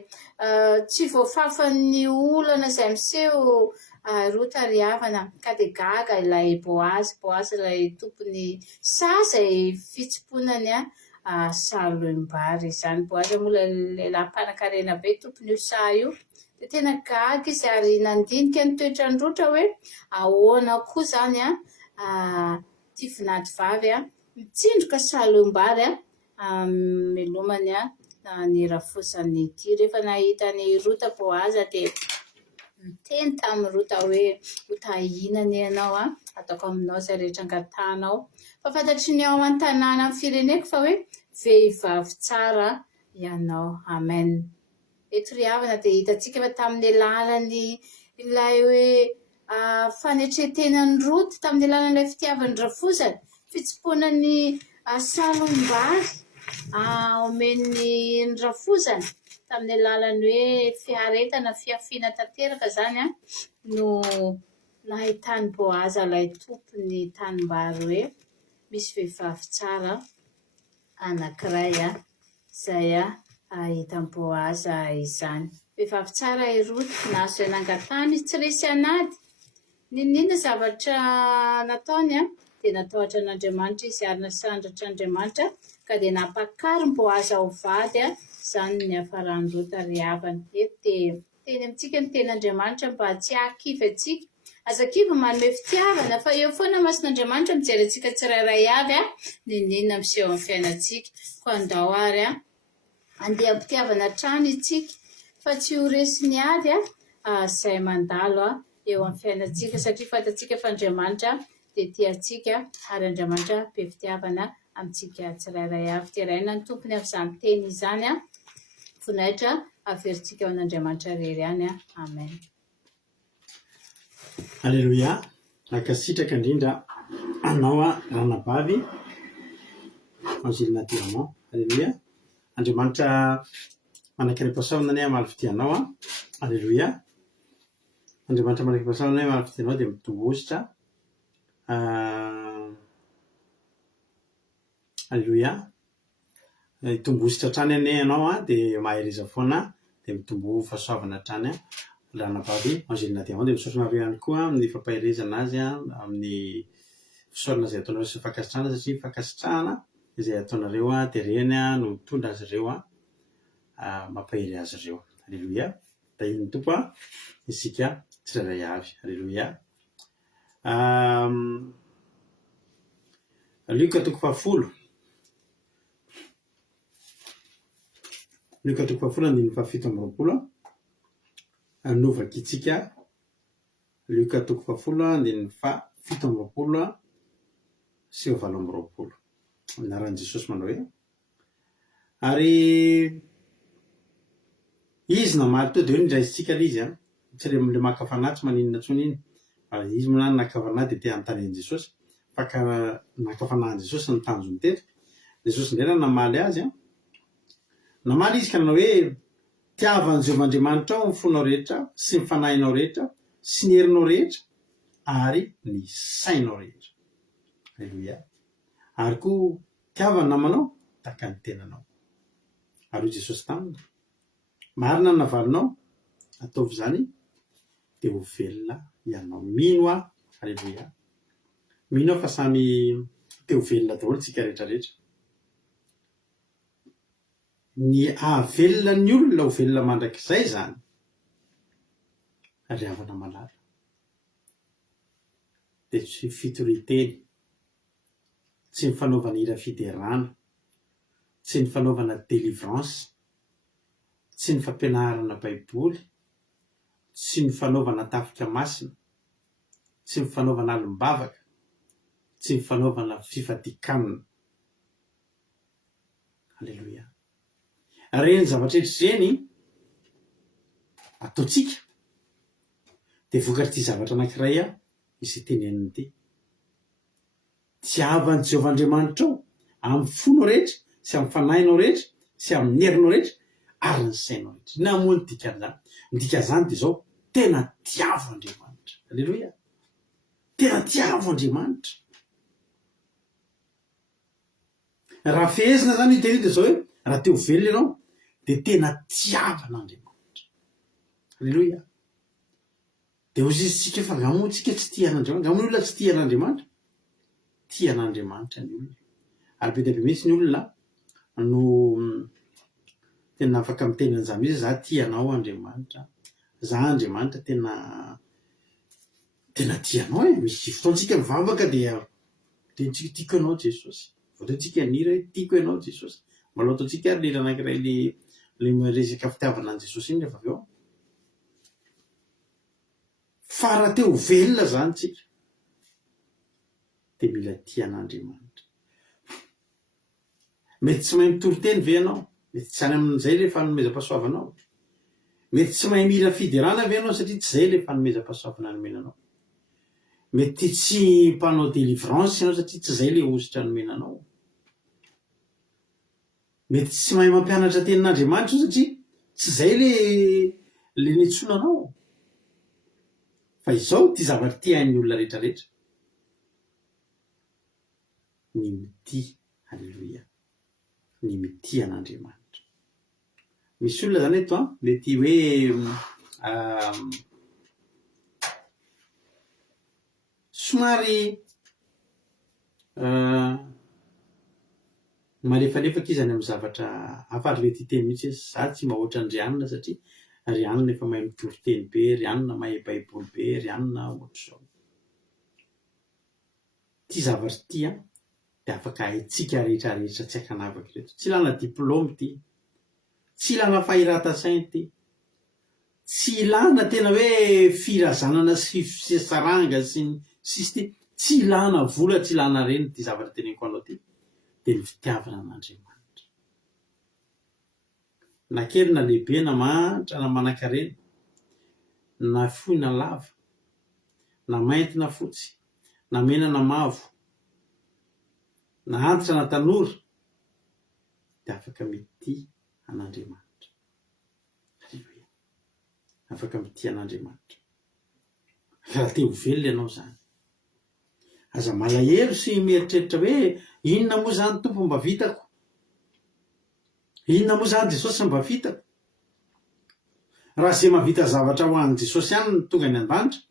tsy voafafan'ny olana izay miseho Rota ry havana ka dia gaga ilay Boazy ilay tompony izay fitsiponany salohim-bary izany. Boazy moa lehilahy mpanan-karena be tompony io io dia tena gaga izy ary nandinika ny toetrany Rota hoe ahoana koa izany tia vinady vavy mitsindroka salohim-bary melomany ny rafozany ity. Rehefa nahitany Rota Boazy dia miteny tamin'ny Rota hoe ho tahinany ianao ataoko aminao izay rehetra angatanao fa fantatry ny ao an-tanàna amin'ny fireneko fa hoe vehivavy tsara ianao. Amen. Eto ry havana dia hitantsika fa tamin'ny alalan'ny ilay hoe fanetretenan'ny Rota tamin'ny alalan'ilay fitiavany rafozany, fitsiponany salohim-bary omen'ny rafozany tamin'ny alalan'ny hoe fiaretana, fiafiana tanteraka izany no nahitany Boazy ilay tompony tanimbary hoe misy vehivavy tsara anankiray izay hitan'ny Boazy izany. Vehivavy tsara i Rota, nahazo izay nangatany, tsy resy anady. Ninona zavatra nataony dia natahotra an'Andriamanitra izy ary nasandratra Andriamanitra ka dia nampakary ny Boazy ao vady izany ny hafarany Rota ry havana. Eto dia teny amintsika ny ten'Andriamanitra mba tsy hahakiva antsika. Aza kiva manome fitiavana fa eo foana mason'Andriamanitra mijery antsika tsirairay avy ninona miseho amin'ny fiainantsika. Ko andao ary andeha ampitiavana hatrany itsika fa tsy ho resy ny ady izay mandalo eo amin'ny fiainantsika satria fantatsika fa Andriamanitra dia tiantsika ary Andriamanitra be fitiavana amintsika tsirairay avy. Tiaraina ny tompony amin'izany teny izany voninahitra averintsika ao an'Andriamanitra rery ihany. Amen. Alleluia. Nakasitraka indrindra anao ranabavy Angilina Tiramont. Alleluia. Andriamanitra manankaram-pahasalamana ny amaly fitianao. Alleluia. Andriamanitra manankaram-pahasalamana ny amaly fitianao dia mitombohositra. Alleluia. Mitombohositra hatrany ane ianao dia maheriza foana dia mitombo fahasoavana hatrany ranabavy Angilina Tiramont. Dia misaotranareo ihany koa amin'ny fampaherezana azy amin'ny fisaorana izay ataonareo sy fankasitrahana satria fankasitrahana izay ataonareo tereny no mitondra azy ireo mampahery azy ireo. Alleluia. Da iny tompo isika tsirairay avy. Alleluia. Luka 10. Luka 10:7-20. Anovaka itsika Luka 10:7-20 sy 20. Anaran'i Jesosy manao hoe ary izy namaly teo dia hoe nindraisitsika le izy tsy le maka fanahy tsy maninona tsony iny. Izy moa naka fanahy dia te hanontanian'i Jesosy fa ka naka fanahin'i Jesosy ny tanjony teto. Jesosy indray namaly azy namaly izy ka nanao hoe tiavan'i Jehovahandriamanitra ao ny fonao rehetra sy ny fanahinao rehetra sy ny herinao rehetra ary ny sainao rehetra. Alleluia. Ary koa tiavany namanao tahaka ny tenanao. Ary Jesosy taminy marina ny navalinao ataovy izany dia ho velona ianao. Mino Alleluia. Mino fa samy te ho velona daholo tsika rehetrarehetra. Ny ahavelona ny olona ho velona mandrakizay zany ry havana malala dia tsy fitoriteny, tsy ny fanaovana hira fiderana, tsy ny fanaovana délivrance, tsy ny fampianarana baiboly, tsy ny fanaovana tafika masina, tsy ny fanaovana alim-bavaka, tsy ny fanaovana fifadikanina. Alleluia. Reny zavatra rehetr'ireny ataotsika dia vokatry ity zavatra anankiray izay teneniny ity. Tiavan'i Jehovahandriamanitra ao amin'ny fonao rehetra sy amin'ny fanahinao rehetra sy amin'ny herinao rehetra ary ny sainao rehetra. Namoa ny dikan'izany. Ny dikan'izany dia izao tena tiavo Andriamanitra. Alleluia. Tena tiavo Andriamanitra. Raha fehezina zany io dia izao hoe raha te ho velona ianao dia tena tiavan'Andriamanitra. Alleluia. Dia hozy isika fa ngamontsika tsy tian'Andriamanitra. Ngamon'ny olona tsy tian'Andriamanitra. Tian'Andriamanitra ny olona. Ary be dia be mihitsy ny olona no tena afaka miteny an'izany mihitsy za tianao Andriamanitra. Za Andriamanitra tena tianao misy fotoantsika mivavaka dia tiako ianao Jesosy. Voataontsika nira tiako ianao Jesosy. Mbalao ataontsika ary lera anankiray le resaka fitiavana an' Jesosy iny rehefa avy eo. Fa raha te ho velona zany tsika dia mila tian'Andriamanitra. Mety tsy mahay mitory-teny ve ianao? Mety tsy any amin'izay le fanomezam-pahasoavanao? Mety tsy mahay mihira fiderana ve ianao satria tsy izay le fanomezam-pahasoavana nomenanao? Mety tsy mpanao délivrance ianao satria tsy izay le hositra nomenanao? Mety tsy mahay mampianatra tenin'Andriamanitra satria tsy izay le nitsonanao? Fa izao ty zavatra tian'ny olona rehetrarehetra. Ny mitia. Alleluia. Ny mitia an'Andriamanitra. Misy olona zany eto mety hoe somary malefalefaka izy any amin'ny zavatra hafa ary mety hiteny mihitsy hoe za tsy mahoatra ny Rianina satria Rianina efa mahay mitory-teny be, Rianina mahay baiboly be, Rianina ohatr'izao. Ty zavatra ty dia afaka haitsika rehetrarehetra tsy hakanavaka reto. Tsy ilana diplômy ty, tsy ilana fahiratan-saina ty, tsy ilana tena hoe firazanana sy fisaranga sy ny sisy ty, tsy ilana vola, tsy ilana reny ty zavatra teneniko anao ty, de ny fitiavana an'Andriamanitra. Na kely na lehibe na manitra na manan-karena, na fohy na lava, na mainty na fotsy, na mena na mavo, na antitra na tanora, de afaka mity an'Andriamanitra. Halleluia. Afaka mity an'Andriamanitra. Raha te ho velona ianao zany, aza malahelo sy mieritreritra hoe inona moa zany Tompo mba vitako, inona moa zany Jesosy mba vitako. Raha zay mahavita zavatra ho an'i Jesosy ihany no tonga ny an-danitra,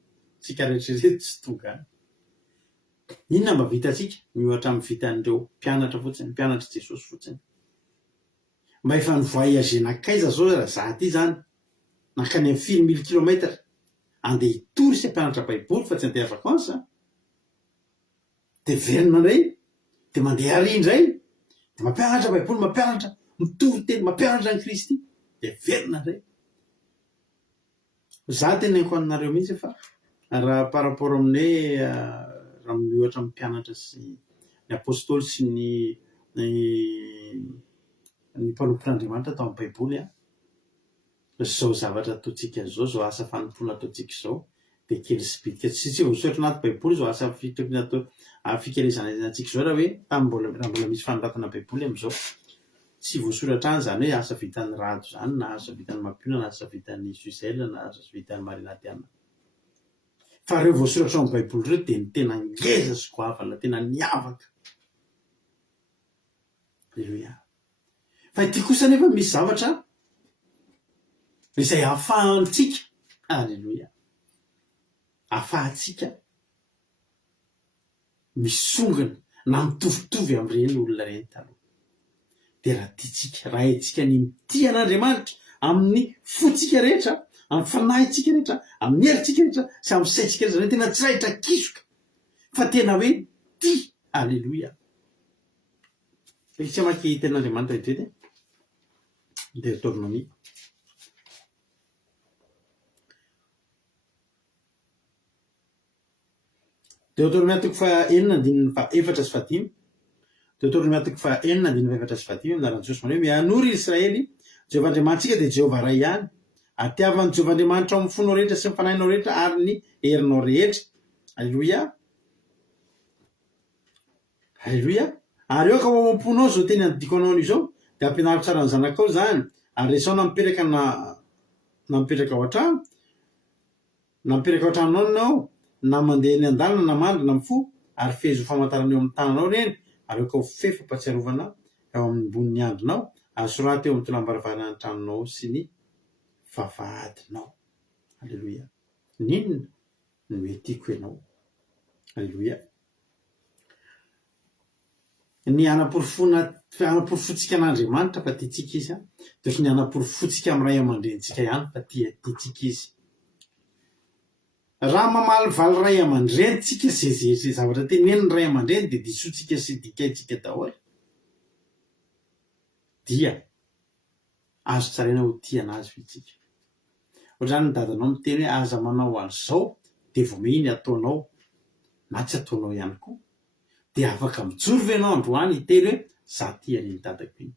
tsika rehetrarehetra tsy tonga any. Inona mba vitatsika miohatra amin'ny vitan'ireo mpianatra fotsiny, mpianatra Jesosy fotsiny. Mba efa nivoyage nankaiza zao raha za ty zany, nankany amin'ny 4000 kilomètre, andeha hitory sy hampianatra baiboly fa tsy andeha vakansa, de verina indray, de mandeha ary indray, de mampianatra baiboly, mampianatra mitory teny, mampianatra ny Kristy, de verina indray. Za teneniko aminareo mihitsy fa raha par rapport amin'ny raha miohatra amin'ny mpianatra sy ny apôstôly sy ny mpanompon'Andriamanitra tao amin'ny baiboly zao zavatra ataontsika zao asa fanompona ataontsika zao, de kely sy bitika tsy voasoratra anaty baiboly zao asa fikerezanantsika zao raha hoe raha mbola misy fanoratana baiboly am'izao, tsy voasoratra any zany hoe asa vitan'ny Rado zany, na asa vitan'ny Mapiona, na asa vitan'ny Suzel, na asa vitan'ny Marinatiana. Fa reo voasoratra ao amin'ny baiboly reo de ny tena ngeza sy goavana, tena niavaka. Alleluia. Fa ity kosa nefa misy zavatra izay ahafahantsika, alleluia, ahafahantsika misongana na mitovitovy amin'ireny olona reny taloha. De raha tiatsika, raha etsika ny mity an'Andriamanitra amin'ny fotsika rehetra, amin'ny fanahitsika rehetra, amin'ny heritsika rehetra sy amin'ny saitsika rehetra, tena tsy rahitra kisoka fa tena hoe ty, alleluia. Tsy amaky ten'Andriamanitra etrety Deutéronomie. Deutéronomie toko fa 4:4-5. Deutéronomie toko fa 4:4-5 minaran'i Jesosy manao hoe mianoro Israely, Jehovah Andriamanitsika dia Jehovah ray ihany. Atiavan'ny Jehovah Andriamanitra ao amin'ny fonao rehetra sy ny fanahinao rehetra ary ny herinao rehetra. Alleluia. Alleluia. Ary eo ka mamamponao zao teny andiko anao an'izao, de ampianaro tsara ny zanakao zany, ary resao na mipetraka ao an-trano, na mipetraka ao an-tranonao ianao, na mandeha ny an-dalana na mandry na mifo, ary fezo famantarana eo amin'ny tananao reny, ary eo ka ho fefa patsiarovana eo amin'ny ambony andronao, ary soraty eo amin'ny tolam-baravarana ny tranonao sy ny vavahadinao. Alleluia. Ninona no metiko ianao? Alleluia. Ny hanaporofotsika an'Andriamanitra fa tiatsika izy, de ny hanaporofotsika amin'ny ray aman-drenitsika ihany fa tiatsika izy. Raha mamaly valy ray aman-drenitsika zay zavatra teneniny ray aman-dreny de disotsika sy dikaitsika daholo, dia azo tsaraina ho tia anazy itsika. Ohatrany ny dadanao miteny hoe aza manao an'izao de vao mihiny ataonao, na tsy ataonao ihany koa, de afaka mijoro ve ianao androany hiteny hoe za ty an'iny dadako iny.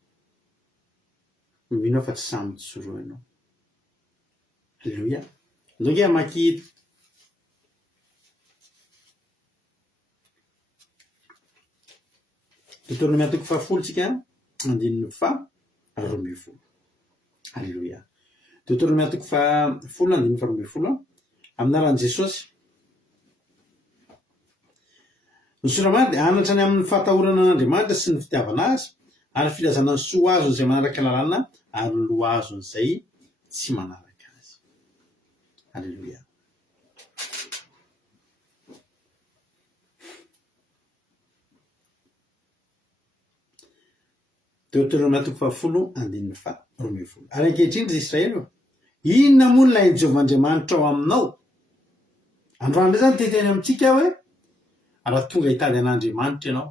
Mino fa tsy samy mijoro ianao. Alleluia. Donc amaky Deutéronomie toko fa 10 tsika, 12. Alleluia. Deutéronomie toko fa 10, 12 aminaran'i Jesosy. Ny soramany dia anatra ny amin'ny fahatahorana an'Andriamanitra sy ny fitiavana azy, ary filazana ny soa azony izay manaraka lalàna ary ny loa azony izay tsy manaraka azy. Alleluia. Deutéronomie toko fa 10, 12. Ary ankehitriny ry Israely, inona moa no lain'i Jehovah Andriamanitra ao aminao? Androany indray zany teteny amintsika hoe raha tonga hitady an'Andriamanitra ianao,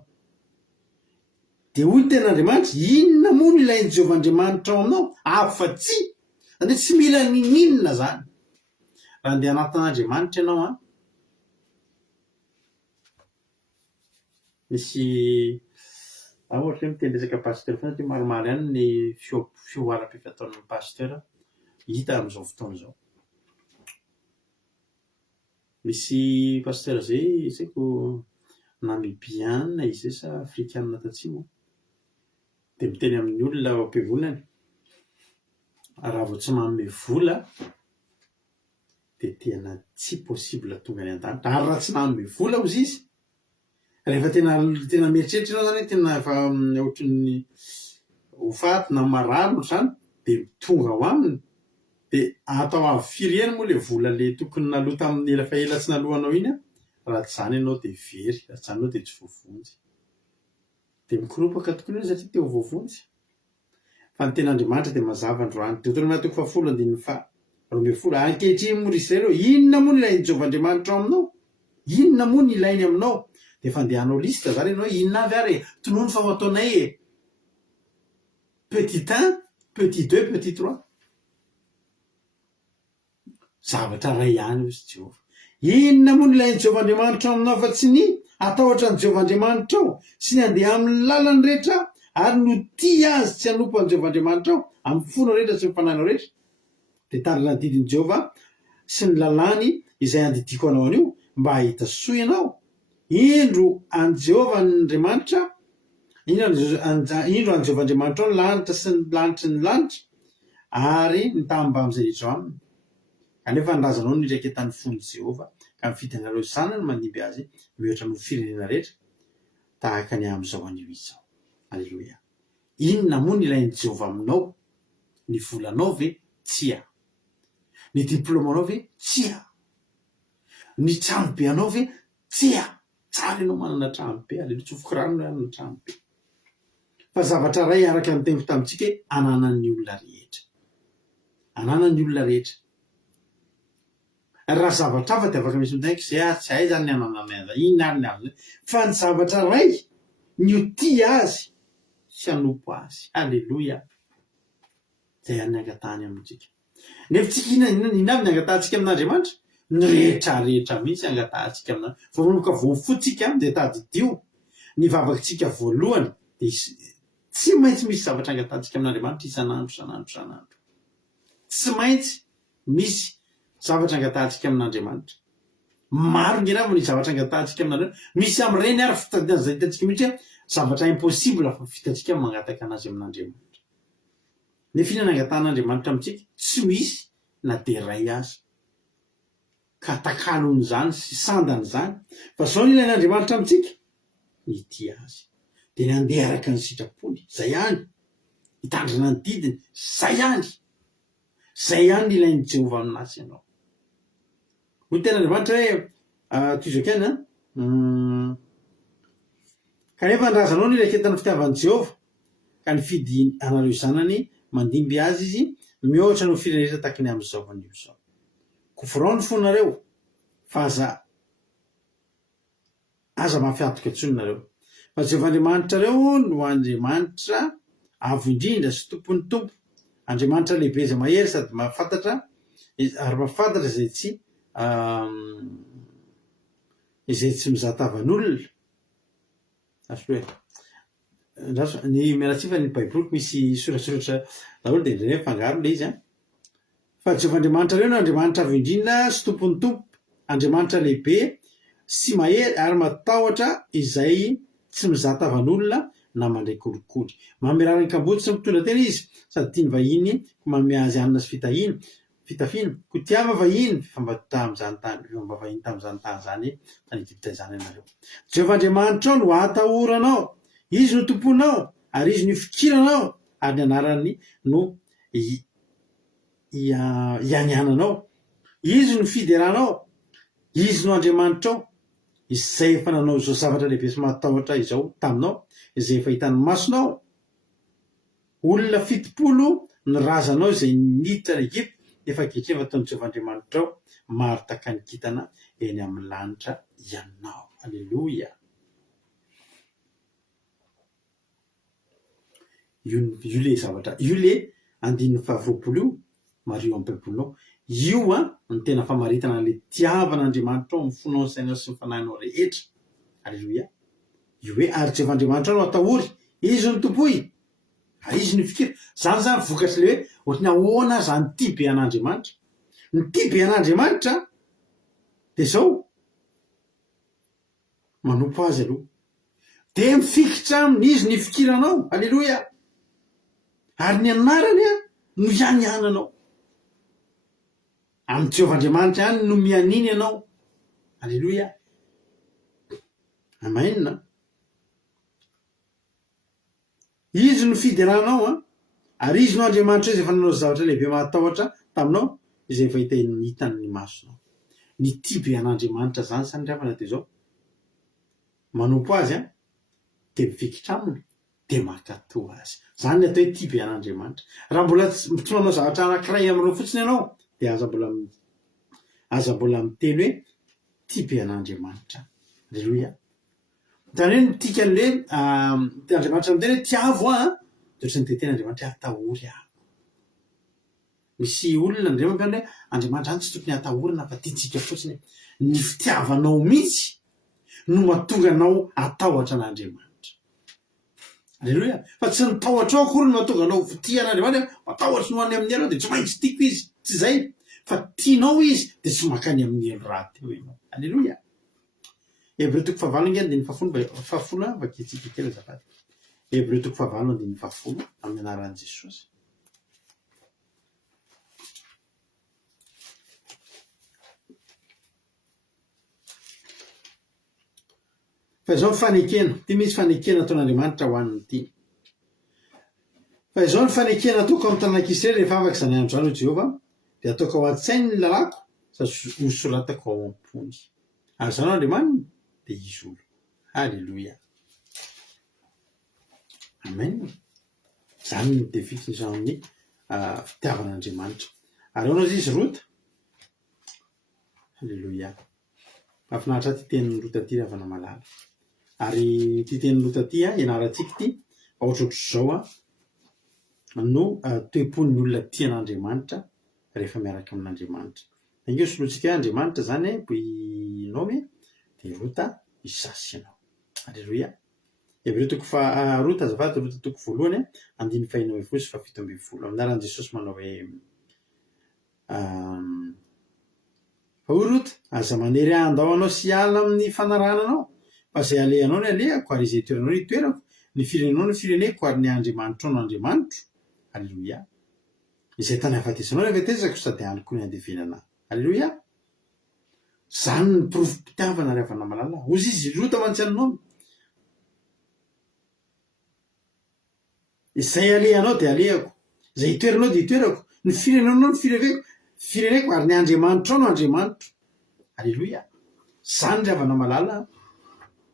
de hoy ny ten'Andriamanitra, inona moa no ilain'i Jehovah Andriamanitra ao aminao? Afa-tsy ande tsy mila ninina zany raha andeha anatin'Andriamanitra ianao a misy ohatra hoe miteny resaka pasteur fa ty maromaro ihany ny fioaram-pifataon'ny pasteur hita amin'izao fotoana izao. Misy pasteur zay saiko namibiana izy sa afrikanina tatsimo dia miteny amin'ny olona am-pivolany raha vao tsy manome vola dia tena tsy possible tonga any an-danitra ary raha tsy manome vola ozy izy rehefa tena mieritreritra ianao zany hoe tena efa ohatran'ny ho faty na marary zany dia tonga ho aminy dia atao avy firy eny moa le vola le tokony nalota amin'ny ela ela tsy nalohanao iny a raha tsy zany ianao dia very raha tsy zany ianao dia tsy voavonjy dia mikoropaka tokony io satria teo voavonjy fa ny ten'Andriamanitra dia mazava androany Deutéronome 10:12 ankehitriny moa ry Israely inona moa ny ilain'i Jehovahandriamanitra ao aminao inona moa ny ilainy aminao dia efa andehanao lista zany ianao inona avy ary tonono fa ho ataonay petit 1 petit 2 petit 3 zavatra ray ihany izy Jehova inona moa ny ilain'i Jehovahandriamanitra ao aminao fa tsy ny atahotra ny Jehovahandriamanitra ao sy ny andeha amin'ny lalany rehetra ary no tia azy tsy hanompo an'i Jehovahandriamanitra ao amin'ny fonao rehetra sy ny fanahinao rehetra dia tarina ny didin'i Jehova sy ny lalàny izay andidiko anao anio mba hahita soa ianao indro an' Jehovahandriamanitra indro an' Jehovahandriamanitra ao ny lanitra sy ny lanitry ny lanitra ary ny tanimbary amin'izay rehetra aminy kanefa nrazanao ny iraiketan'ny fon'i Jehova ka mifidy anareo zanany mandimby azy mihoatra ny firenena rehetra tahaka ny amin'izao anio izao. Alleloia. Inona moa ny ilain'i Jehova aminao? Ny volanao ve? Tsia. Ny diplômanao ve? Tsia. Ny tranobe anao ve? Tsia. Tsara ianao manana tranobe aleloia tsy hofokorano manana tranobe fa zavatra ray araka ny tempo tamintsika ananan'ny olona rehetra ananan'ny olona rehetra raha zavatra hafa dia afaka misy mitaiko izay tsy hay zany ny anananay inona ary ny azy fa ny zavatra ray ny ho tia azy sy hanompo azy alleloia zay any angatahany amintsika nefa tsika inona avy ny angatahantsika amin'Andriamanitra ny rehetrarehetra mihitsy angatahantsika amin'any voanomboka voafotsika dia tadidio ny vavakantsika voalohany dia tsy maintsy misy zavatra angatahantsika amin'Andriamanitra isan'andro tsy maintsy misy zavatra angatahantsika amin'Andriamanitra maro ngeravo ny zavatra angatahantsika amin'Andriamanitra misy amin'ireny ary fitadian'izay hitantsika mihitsy zavatra impossible fa vitantsika mangataka anazy amin'Andriamanitra nefa inona ny angatahan'Andriamanitra amintsika tsy misy na dia ray azy ka takalony zany sy sandany zany fa zao ny ilain'Andriamanitra amintsika ny tia azy dia ny andeha araka ny sitrapony zay ihany hitandrina ny didiny zay ihany ny ilain'i Jehova amin'asy ianao ho ten'Andriamanitra hoe toizakena kanefa nrazanao ny iraiketan'ny fitiavan'i Jehova ka nifidy anareo zanany mandimby azy izy mihoatra no firenena tahaka ny amin'izao anio izao kofrao ny fonareo fa aza mafiatoka intsony nareo fa Jehovahandriamanitra reo no Andriamanitra avo indrindra sy tompon'ny tompo Andriamanitra lehibe izay mahery sady mahafantatra ary mahafantatra izay tsy mizatavan'olona asoe ny miaratsifa ny baiboliko misy sorasoratra daholo dia indreny mifangaro le izy fa Jehovahandriamanitra reo no Andriamanitra avo indrindra sy tompon'ny tompo Andriamanitra lehibe sy mahery ary matahotra izay tsy mizatavan'olona na mandray kolikoly mamerary ny kambotsy sy mitondra tena izy sady tia ny vahiny manome azy anina sy fitafiana kotiava vahiny fifambavahiny tamin'izany tany zany tany Egypta izany ianareo Jehovahandriamanitra ao no atahoranao izy no tomponao ary izy no ifikiranao ary ny anarany no ianiananao izy no fideranao izy no Andriamanitra ao izay efa nanao izao zavatra lehibe sy matahotra izao taminao izay efa hitan'ny masonao olona 70 ny razanao izay niditra ny Egypta efa ankehitriny efa ataon'i Jehovahandriamanitra ao maro taka ny kintana eny amin'ny lanitra ianao alleloia io le zavatra io le 120 io mario amin'ny baibolinao. Io ny tena famaritana le tiavan'Andriamanitra ao mifonao ny sainao sy ny fanahinao rehetra. Alleloia. Io hoe ary Jehovah'Andriamanitra no atahory, izy ny tompoy, izy ny fikira. Zany vokatry le hoe ohatry ny ahoana zany tia be an'Andriamanitra. Ny tia be an'Andriamanitra de zao manompo azy aloha de mifikitra aminy izy ny fikiranao. Alleloia. Ary ny anarany no ianiananao. Amin'ny Jehovah'Andriamanitra ihany no mianiny ianao. Alleloia. Amen. Izy no fideranao ary izy no Andriamanitra izay efa nanao zavatra lehibe mahatahotra taminao izay efa hitany ny masonao. Ny tia be an'Andriamanitra zany sandravana de zao manompo azy de mifikitra aminy de mankatoa azy. Zany ny atao hoe tia be an'Andriamanitra. Raha mbola tsy manao zavatra anankiray amin'ireo fotsiny ianao de aza mbola miteny hoe tia be an'Andriamanitra. Alleloia. Zany hoe nitika an'le Andriamanitra miteny hoe tiavo de tsy ny teten'Andriamanitra atahory aho. Misy olona ndray mampiany hoe Andriamanitra any tsy tokony atahorina fa tiantsika fotsiny. Ny fitiavanao mihitsy no mahatonga anao atahotra an'Andriamanitra. Alleloia. Fa tsy nitahotra ao akory no mahatonga anao tia an'Andriamanitra, matahotra no any amin'ny elo de tsy maintsy tiako izy. Tsy zay. Fa tianao izy de tsy makany amin'ny elo raty eo ianao. Alleloia. Hébreux 4:10 vakitsika kely azafady. Hébreux 4:10 amin'ny anaran'i Jesosy. Fa izao ny fanekena, ty misy fanekena ataon'Andriamanitra ho an'ny ty. Fa izao ny fanekena ataoko amin'ny tananak'Israely rehefa afaka izany andro zany o Jehova, de ataoko ao an-tsainy ny lalako sady hosoratako ao am-pony. Ary zany Andriamanitra de izy olo. Halleluia. Amen. Zany ny definition izao amin'ny fitiavan'Andriamanitra. Ary ao izy rota. Halleluia. Mahafinaritra ty tenin'ny rota ty ravana malala. Ary ty tenin'ny rota ty ianarantsika ty ohatrohatr'izao no toe-pon'ny olona tian'Andriamanitra rehefa miaraka amin'Andriamanitra. Inge solotsika hoe Andriamanitra zany poinome de rota isasy ianao. Alleluia. Hébreux rota azafady rota toko voalohany 5:9 sy 7:20. Anaran'i Jesosy manao hoe hoy rota aza manery andao anao sy ala amin'ny fanarananao fa zay alehanao ny alehako ary izay toeranao ny toerako, ny firenenao ny fireneko ary ny Andriamanitra no Andriamanitro. Alleluia. Izay tany hafatesanao rehefa tezako sady anyko ny andevenana. Alleluia. Zany ny profim-pitiavana ravana malala. Ozy izy rota mantsanonao. Izay alehanao de alehako, izay toeranao de toerako, ny firenenao ny fireneko ary ny Andriamanitra no Andriamanitro. Alleluia. Zany ravana malala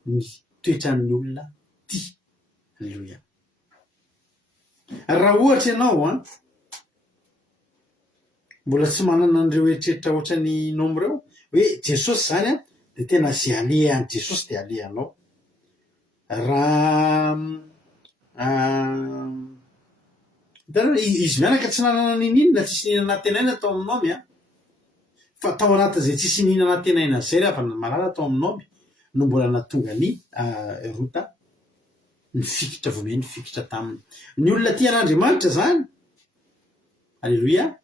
ny toetran'ny olona ty. Alleluia. Raha ohatra ianao mbola tsy manana an'ireo eritreritra ohatra ny nomo reo hoe Jesosy zany de tena zay alehan'i Jesosy de alehanao. Raha izy mianaka tsy nanana ninina tsisy ninana tenaina tao amin'ny nomy fa tao anatin'izay tsisy ninana tenaina zay ravana malala tao amin'ny nomy no mbola natonga ny rota ny fikitra vomeny ny fikitra taminy. Ny olona tian'Andriamanitra zany. Alleluia.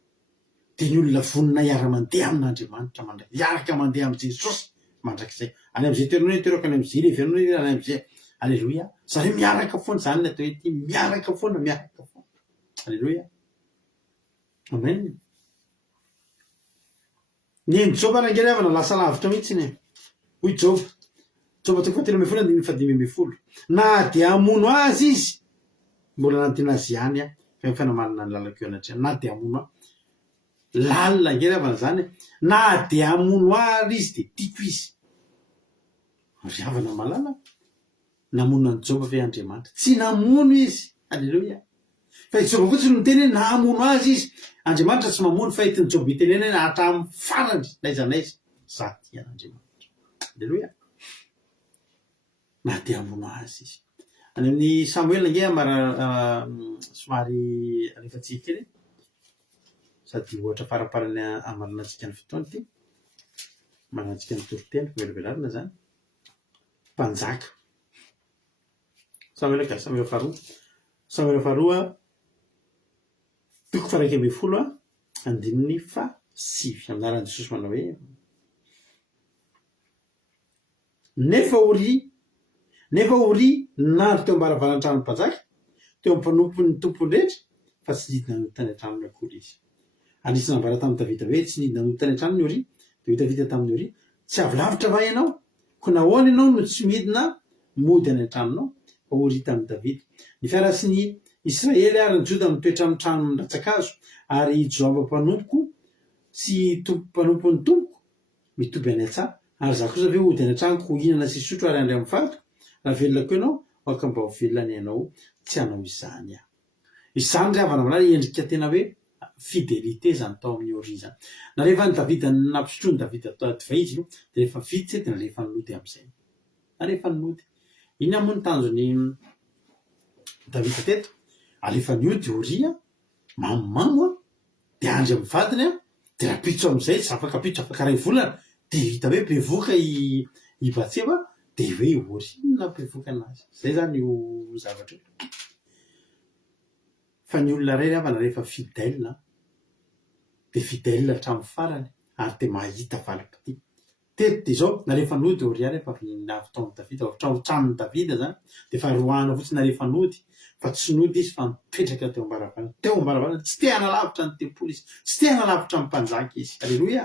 De ny olona vonina iara-mandeha amin'Andriamanitra mandray. Iaraka mandeha amin'ny Jesosy mandrakizay. Any amin'izay toeranao toerako, any amin'izay levenao any amin'izay. Alleluia. Zany miaraka foana zany ny atao hoe ty miaraka foana miaraka foana. Alleluia. Amen. Ny Joba nangery avana lasa lavitra mihitsy ny. Hoy Joba. Joba 3:10 na de amono azy izy mbola nantena azy ihany fa namanana ny lalako eo anatrehany. Na de amono lalina ngery avana zany na de amono ary izy de tiako izy. Ry havana malala namono ny Joba ve Andriamanitra? Tsy namono izy. Alleluia. Fa i Joba fotsiny miteny hoe namono azy izy. Andriamanitra tsy mamono fa hitiny Joba itenena hoe hatramin'ny farany naiza naiza za ty an'Andriamanitra. Alleluia. Na de amono azy izy. Any amin'ny Samuel nge somary rehefatsika kely sady ohatra faraparany amarina antsika ny fotoana ity manana antsika ny toritena velvelarina zany mpanjaka Samuel faharoa toko faraika amby folo andininy fa sivy amin'anaran'i Jesosy manao hoe nefa ori nandro teo ambaravarantranony mpanjaka teo ampanompon'ny tompony rehetra fa tsy nidina notany an-tranony akory izy. Anisy nambara tamin'ny Davida hoe tsy nidina notany an-tranony ori dia hitavita tamin'ny ori tsy avy lavitra va ianao ko nahoana ianao no tsy midina mody any an-tranonao fa ori tamin'ny Davida. Ny fiarasy ny Israely ary ny Joda mitoetra amin'ny trano mindratsakazo ary Joaba mpanompoko sy mpanompony tompoko mitoby any an-tsaha ary za kosa ve ody any an-tranoko hinana sy sotro ary andry amin'ny fato raha velona koa ianao aka mba ho velona ianao tsy hanao izany aho. Izany ry havana malala endrika tena hoe fidelité zany tao amin'ny ori zany. Na rehefa ny Davida nampisotroany Davida divay izy dia rehefa vitsy dia rehefa nody amin'izay. Na rehefa nody inona moa ny tanjony Davida teto? Alefa niody Oria mamamo dia andry amin'ny vadiny dia rapitso amin'izay tsy afaka apitso afaka ray volana dia hita hoe bevoka i Batseba dia hoe Oria nampivoka anazy. Zay zany io zavatra fa ny olona iray havana rehefa fidèle dia fidèle hatramin'ny farany ary dia mahita valim-pity. Teto dia izao na rehefa nody Oria rehefa navy taon'ny Davida tranon'ny Davida zany dia fa roahana fotsiny na rehefa nody fa tsy nody izy fa mipetraka teo ambaravarana tsy te hanalavitra ny tempoly izy tsy te hanalavitra ny mpanjaka izy. Alleloia.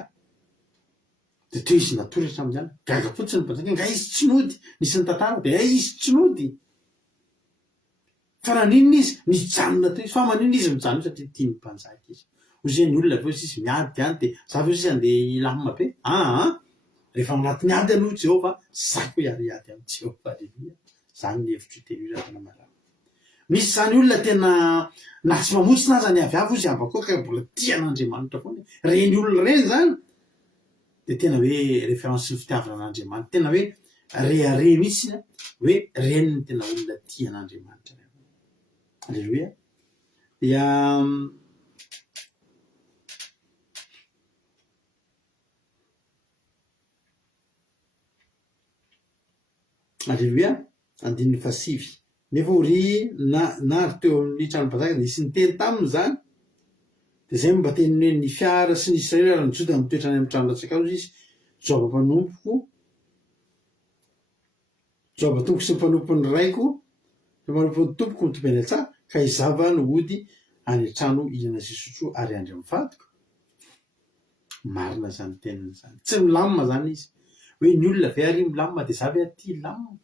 Dia teo izy natory hatramin'izany gaga fotsiny ny mpanjaka nga izy tsy nody nisy ny tantara dia izy tsy nody fa raninona izy nijanona teo izy fa maninona izy mijanona satria tia ny mpanjaka izy. Hozy ny olona aveo izy miady any dia za veo izy andeha ilamina be rehefa anatiny ady aloha Jehova zako hiady amin'ny Jehova. Alleluia. Zany ny hevitro telo io ratana malala. Misy zany olona tena na tsy mamotsina aza ny avy avy izy ambako ka mbola tia an'Andriamanitra foana. Reny olona reny zany dia tena hoe référence ny fitiavana an'Andriamanitra tena hoe rehare mihitsy hoe reny ny tena olona tia an'Andriamanitra. Alleluia. Dia Alleluia. Andininy fa sivy nefa Oria nary teo amin'ny trano mpanjaka nisy niteny taminy zany dia zay mba teny hoe ny fiara sy ny Israely ary ny Joda mitoetra any amin'ny trano ratsakazo izy Joaba mpanompoko Joaba tompoko sy mpanompony raiko sy mpanompony tompoko mitoby any an-tsaha ka izava no ody any an-trano hinana sy sotro ary andry amin'ny vadiko. Marina zany tenany zany tsy milamina zany izy hoe ny olona ve ary milamina dia za ve aty lamina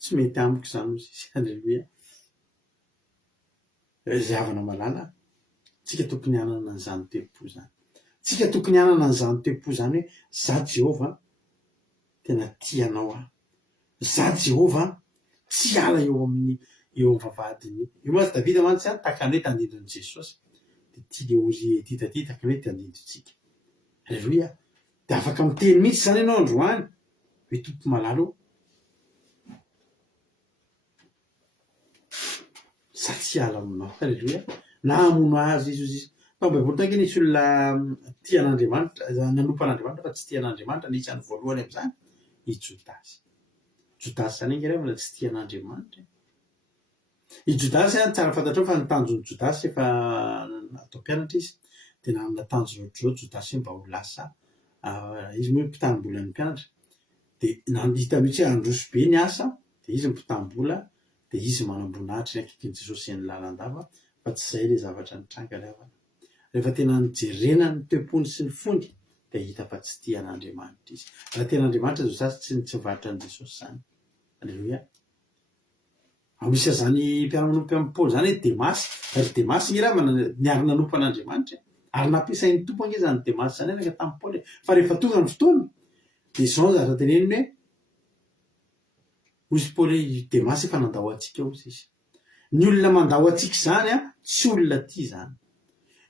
tsy mety amiko zany izy. Alleluia. Zay havana malala tsika tokony hanana an'izany tempo zany tsika tokony hanana an'izany tempo zany hoe za Jehova tena tianao za Jehova tsy ala eo amin'ny vavahadiny io moa Davida mantsy zany takany hoe tandindon'i Jesosy dia tia le Oria ty takany hoe tandindontsika. Alleluia. Dia afaka miteny mihitsy zany ianao androany hoe tompo malalo za tsy ala aminao. Alleluia. Na hamono azy izy tao Baiboly tao nisy olona tia an'Andriamanitra nanompo an'Andriamanitra fa tsy tia an'Andriamanitra nisany voalohany amin'izany i Jodasy. Jodasy zany angerevana tsy tia an'Andriamanitra. I Jodasy tsara fantatrao fa ny tanjon'ny Jodasy rehefa atao mpianatra izy dia nanana tanjona ohatr'izao Jodasy mba ho lasa izy moa mpitam-bola ny mpianatra dia hita mihitsy handroso be ny asa dia izy mpitam-bola dia izy manam-boninahitra ny akaikin'i Jesosy sy ny lalandava fa tsy izay ilay zavatra nitranga ilay havana. Rehefa tena nijerena ny tempony sy ny fony dia hita fa tsy tia an'Andriamanitra izy. Raha tia an'Andriamanitra Jodasy tsy mivaritra an'i Jesosy zany. Alleluia. Misy zany mpiara-manompo amin'ny Paoly zany hoe Demasy ary Demasy ny raha niary nanompo an'Andriamanitra ary nampiasain'ny tompo ange zany Demasy zany araka tamin'ny Paoly fa rehefa tonga ny fotoana dia izao zavatra teneniny hoe hozy Paoly hoe Demasy efa nandao antsika hozy izy. Ny olona mandao antsika zany tsy olona tia zany.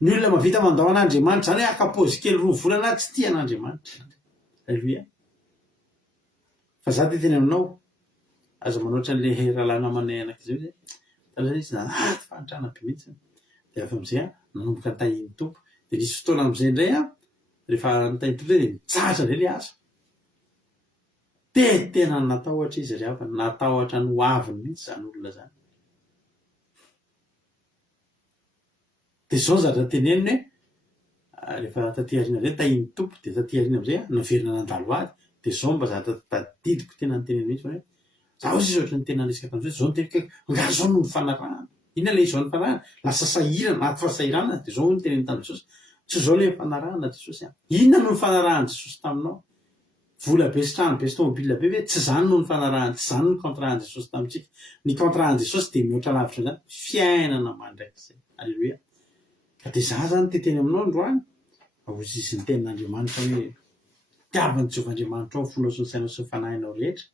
Ny olona mavita mandao an'Andriamanitra zany hoe akapozy kely 2 volana tsy tia an'Andriamanitra. Alleluia. Fa za dia teny aminao aza manoatra an'ilay rahalahy namanay anak'izao izy tanana izy fanitrana be mihitsy dia avy am'izay nanomboka nitahiny tompo dia nisy fotoana am'izay indray rehefa nitahiny tompo zay dia mijaja indray le asa tena natahotra izy ry havana natahotra ny hoaviny mihitsy zany olona zany dia zao zatra teneniny hoe rehefa taty aoriana am'izay tahiny tompo dia taty aoriana am'izay naverina nandalo ady dia zao mba zatra tadidiko tena ny teneny mihitsy hoe zaho izy ohatry ny tena resaka tam'izay zao ny teniko nga zao no ny fanarahana inona le izao ny fanarahana lasa sahirana aty fa sahirana dia zao ny teneny tamin'i Jesosy tsy zao le fanarahana Jesosy inona no ny fanarahana Jesosy taminao vola be sy trano be sy tômôbila be ve tsy zany no ny fanarahana tsy zany ny contrat-ny Jesosy tamintsika ny contrat-ny Jesosy dia mihoatra lavitra zany fiainana mandrakizay alleloia ka dia za zany teteny aminao androany ozy izy ny tenin'Andriamanitra hoe tiavany Jehovahandriamanitra ao fonao sy ny sainao sy ny fanahinao rehetra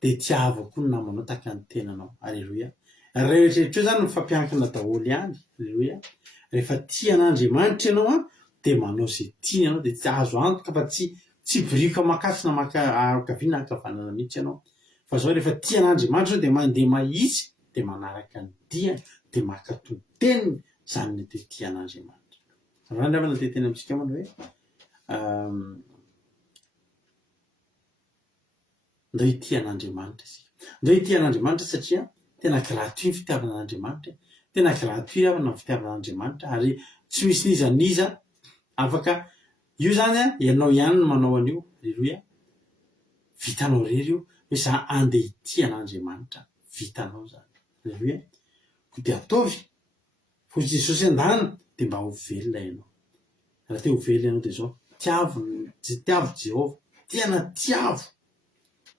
dia tiavako ny namanao tahaka ny tenanao alleloia rehetrarehetra eo zany mifampiankina daholo ihany alleloia rehefa tian'Andriamanitra ianao dia manao izay tiany ianao dia tsy azo antoka fa tsy borika makasina maka akaviana akavanana mihitsy ianao fa zao rehefa tian'Andriamanitra dia mandeha mahitsy dia manaraka ny diany dia makatony teniny zany ny te tian'Andriamanitra randra avana teteny amintsika mana hoe ndao hitian'Andriamanitra isika ndao hitian'Andriamanitra satria tena gratuit ny fitiavan'Andriamanitra tena gratuit avana ny fitiavan'Andriamanitra ary tsy misy nizaniza afaka io zany ianao ihany no manao an'io alleloia vitanao rery io hoe za andeha hitian'Andriamanitra vitanao zany alleloia ko dia ataovy fo Jesosy andana dia mba ho velona ianao raha te ho velona ianao dia zao tiavo Jehova tena tiavo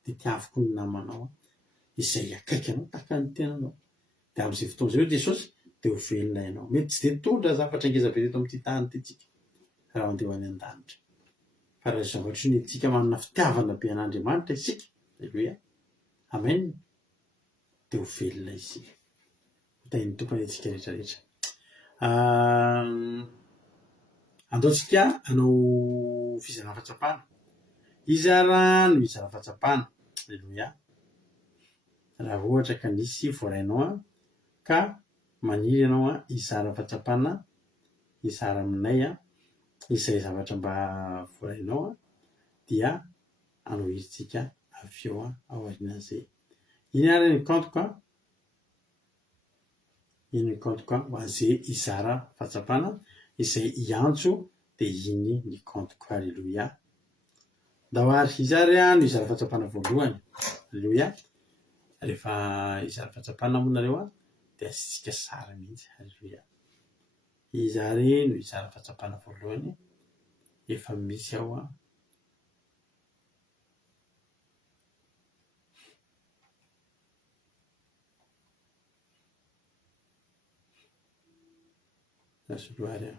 dia tiavoko ny namanao izay akaiky anao tahaka ny tenanao dia amin'izay fotoana izay hoe Jesosy dia ho velona ianao mety tsy dia tondra zavatra ngeza be teto amin'ity tany ity tsika raha andeha ho any an-danitra fa raha zavatra ny tsika manana fitiavana be an'Andriamanitra isika alleloia amen dia ho velona isika hotahiny tompony antsika rehetrarehetra andaontsika hanao fizarana fahatsapana izarano izara fahatsapana alleloia raha ohatra ka nisy voarainao ka maniry ianao izara fahatsapana izara aminay izay zavatra mba voarainao dia anohirintsika avy eo ao aorianan'izay iny ary ny kantoka ho an'izay izara fahatsapana izay iantso dia iny ny kantoka alleloia dahoary izary no izara fahatsapana voalohany alleloia rehefa izara fahatsapana monareo dia asitsika sara mihitsy alleloia izary no izara fahatsapana voalohany efa misy ao nasoloary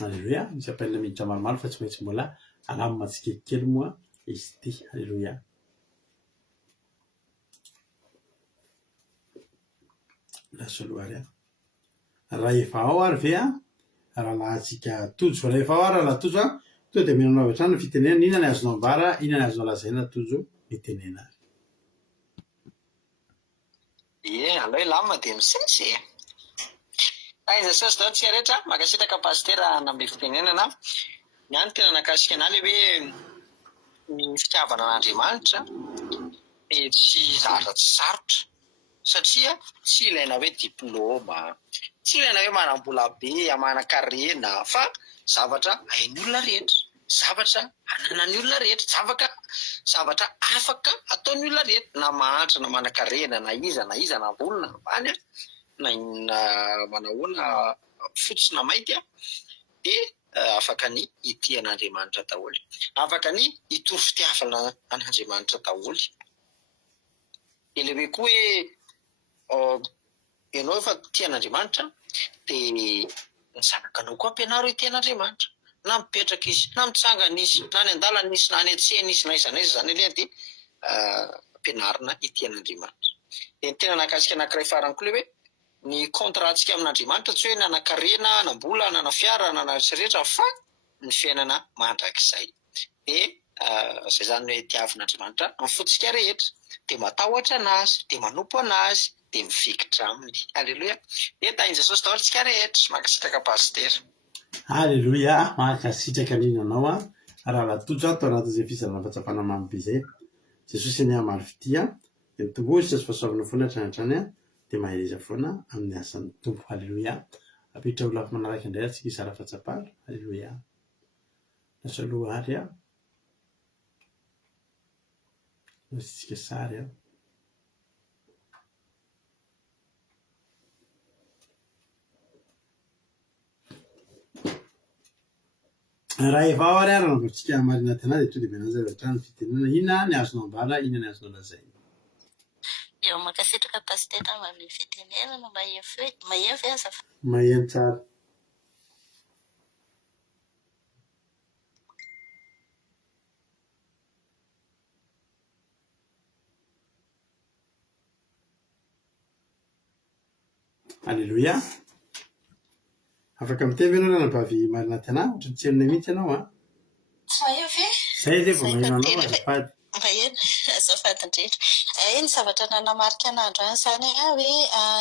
alleloia misy ampelina miditra maromaro fa tsy maintsy mbola alamina tsikelikely moa izy ity alleloia nasoloary raha efa ao ary ve raha lahatsika tojo raha efa ao raha lahatojo to dia minanao avy hatrany fitenena inona ny azonao ambara inona ny azonao lazaina tojo mitenena aloha lamina dia misesy aiza sasy zao tsika rehetra makasitraka pastera nambe fitenenana ny any tena nakasika anay le hoe ny fitiavana an'Andriamanitra tsy zavatra tsy sarotra satria tsy ilaina hoe diplôma tsy ilaina hoe manam-bola be amana-karena fa zavatra hain'ny olona rehetra zavatra ananan'ny olona rehetra zavatra afaka ataon'ny olona rehetra na mahantra na manan-karena na iza na volona ambany na manahoana fotsy na mainty dia afaka ny ity an'Andriamanitra daholo afaka ny itoro fitiavana an'Andriamanitra daholo eleoe koa hoe ianao efa tian'Andriamanitra dia ny zanakanao koa ampianaro itian'Andriamanitra na mipetraka izy na mitsangana izy na ny an-dalana izy na ny an-tsena izy na iza zany ilay dia ampianarina itian'Andriamanitra dia ny tena nakasika anankiray farany koa le hoe ny contrantsika amin'Andriamanitra tsy hoe nanakarena, nambola, nanafiara, nanaritrrehetra fa ny fiainana mandrakizay. Dia izay zany hoe tiavin'Andriamanitra amin'ny fotsika rehetra, dia matahotra anazy, dia manompo anazy, dia mifikitra aminy. Aleloia. Dia tain'i Jesosy daholo tsika rehetra. Mankasitraka pastera. Aleloia. Mankasitraka indrindra anao raha latotra ato anatin'izay fizarana fahatsapana mamy be izay. Jesosy ny amaly fitia dia mitombohitra sy fahasoavana foana hatrany dia mahaliza foana amin'ny asan'ny tompo. Aleloia. Apitra ho lafy manaraka indray atsika izara fahatsapana. Aleloia. Lasa aloha ary tsika sary raha efa ao ary nanavatsika marina tena dia tonga dia menanjy hatrany fitenenana inona ny azonao ambala, inona ny azonao lazaina. Eo mankasitraka pastera amin'ny fitenenana mahevy aza. Maheno tsara. Aleloia. Afaka mitevy ianao raha nabavy marina tena ohatrany tsy henonay mihitsy ianao Mahevy. Zay dia vao maheno anao azafady. Maheno azafady indrindra. Ny zavatra nanamarika an'andro any zany hoe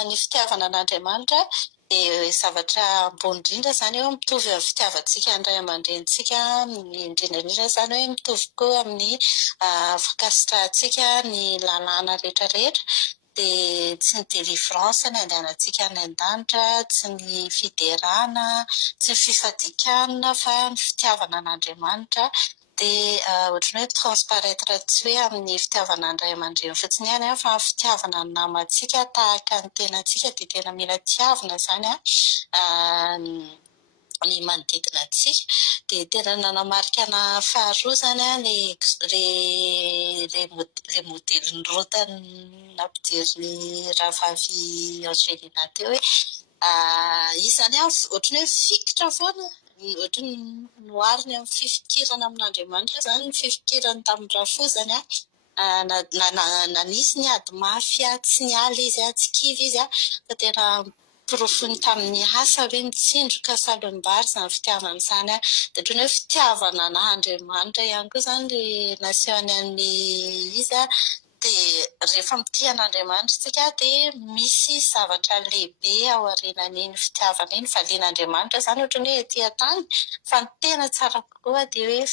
ny fitiavana an'Andriamanitra dia zavatra ambony indrindra zany eo mitovy amin'ny fitiavantsika ny ray aman-drenitsika, indrindra zany hoe mitovy koa amin'ny fikasitrahantsika ny lalàna rehetrarehetra. Dia tsy ny délivrance ny andehanantsika any an-danitra, tsy ny fiderana, tsy ny fifadikanana fa ny fitiavana an'Andriamanitra. Dia ohatran'ny hoe transparaître tsy hoe amin'ny fitiavana ny ray aman-dreny fotsiny ihany fa ny fitiavana ny namantsika tahaka ny tenantsika dia tena mila tiavina zany ny manodidina antsika. Dia tena nanamarika ana faharoa zany ilay modeliny roa nampidirin'ny rahavavy Angelina teo hoe izy zany ohatrany hoe fikitra foana, ohatrany nohariny amin'ny fifikirana amin'Andriamanitra zany ny fifikirany tamin'ny rafo zany nanisy ny ady mafy tsy niala izy tsy kivy izy fa tena porofony tamin'ny asa hoe mitsindroka salim-bary zany fitiavana izany dia ohatrany hoe fitiavana an'Andriamanitra ihany koa zany ilay nasehony an'ny izy dia rehefa mitia an'Andriamanitra isika dia misy zavatra lehibe ao aorianan'iny fitiavana iny. Valian'Andriamanitra zany ohatrany hoe etỳ an-tany fa ny tena tsara kokoa dia hoe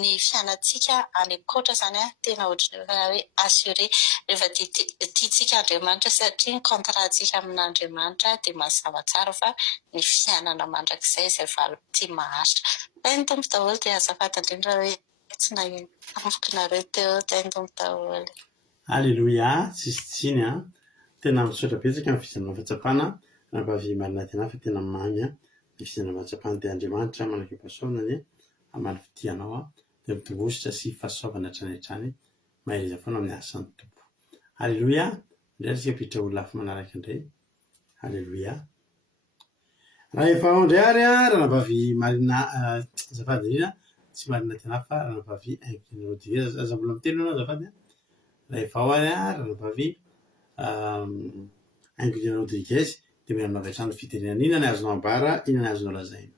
ny fiainantsika any akoatra zany tena ohatrany hoe assuré rehefa tiantsika Andriamanitra satria ny contrantsika amin'Andriamanitra dia mazava tsara fa ny fiainana mandrakizay izay valim-tia maharitra. Tainy tompo daholo dia azafady indrindra hoe tsy nanombokinareo teo. Tainy tompo daholo. Aleloia. Tsisy tsiny tena misaotra betsaka amin'ny fizarana fahatsapana nabavy marina tena fa tena mamy ny fizarana fahatsapana dia Andriamanitra manaka-pahasoavana ny amaly fitianao dia mitombohitra sy fahasoavana hatrany hatrany mahaliza foana amin'ny asan'ny tompo. Aleloia. Indray tsika apitra ho lafy manaraka indray. Aleloia. Raha efa ao indray ary raha nabavy marina azafady indrindra tsy marina tena fa raha nabavy Aingoina Rodriguez aza mbola miteny ianao azafady. Raha efa ao ary raha nabavy Aingoina Rodriguez dia mila minavy hatrany fitenenana inona ny azonao ambara, inona ny azonao lazaina.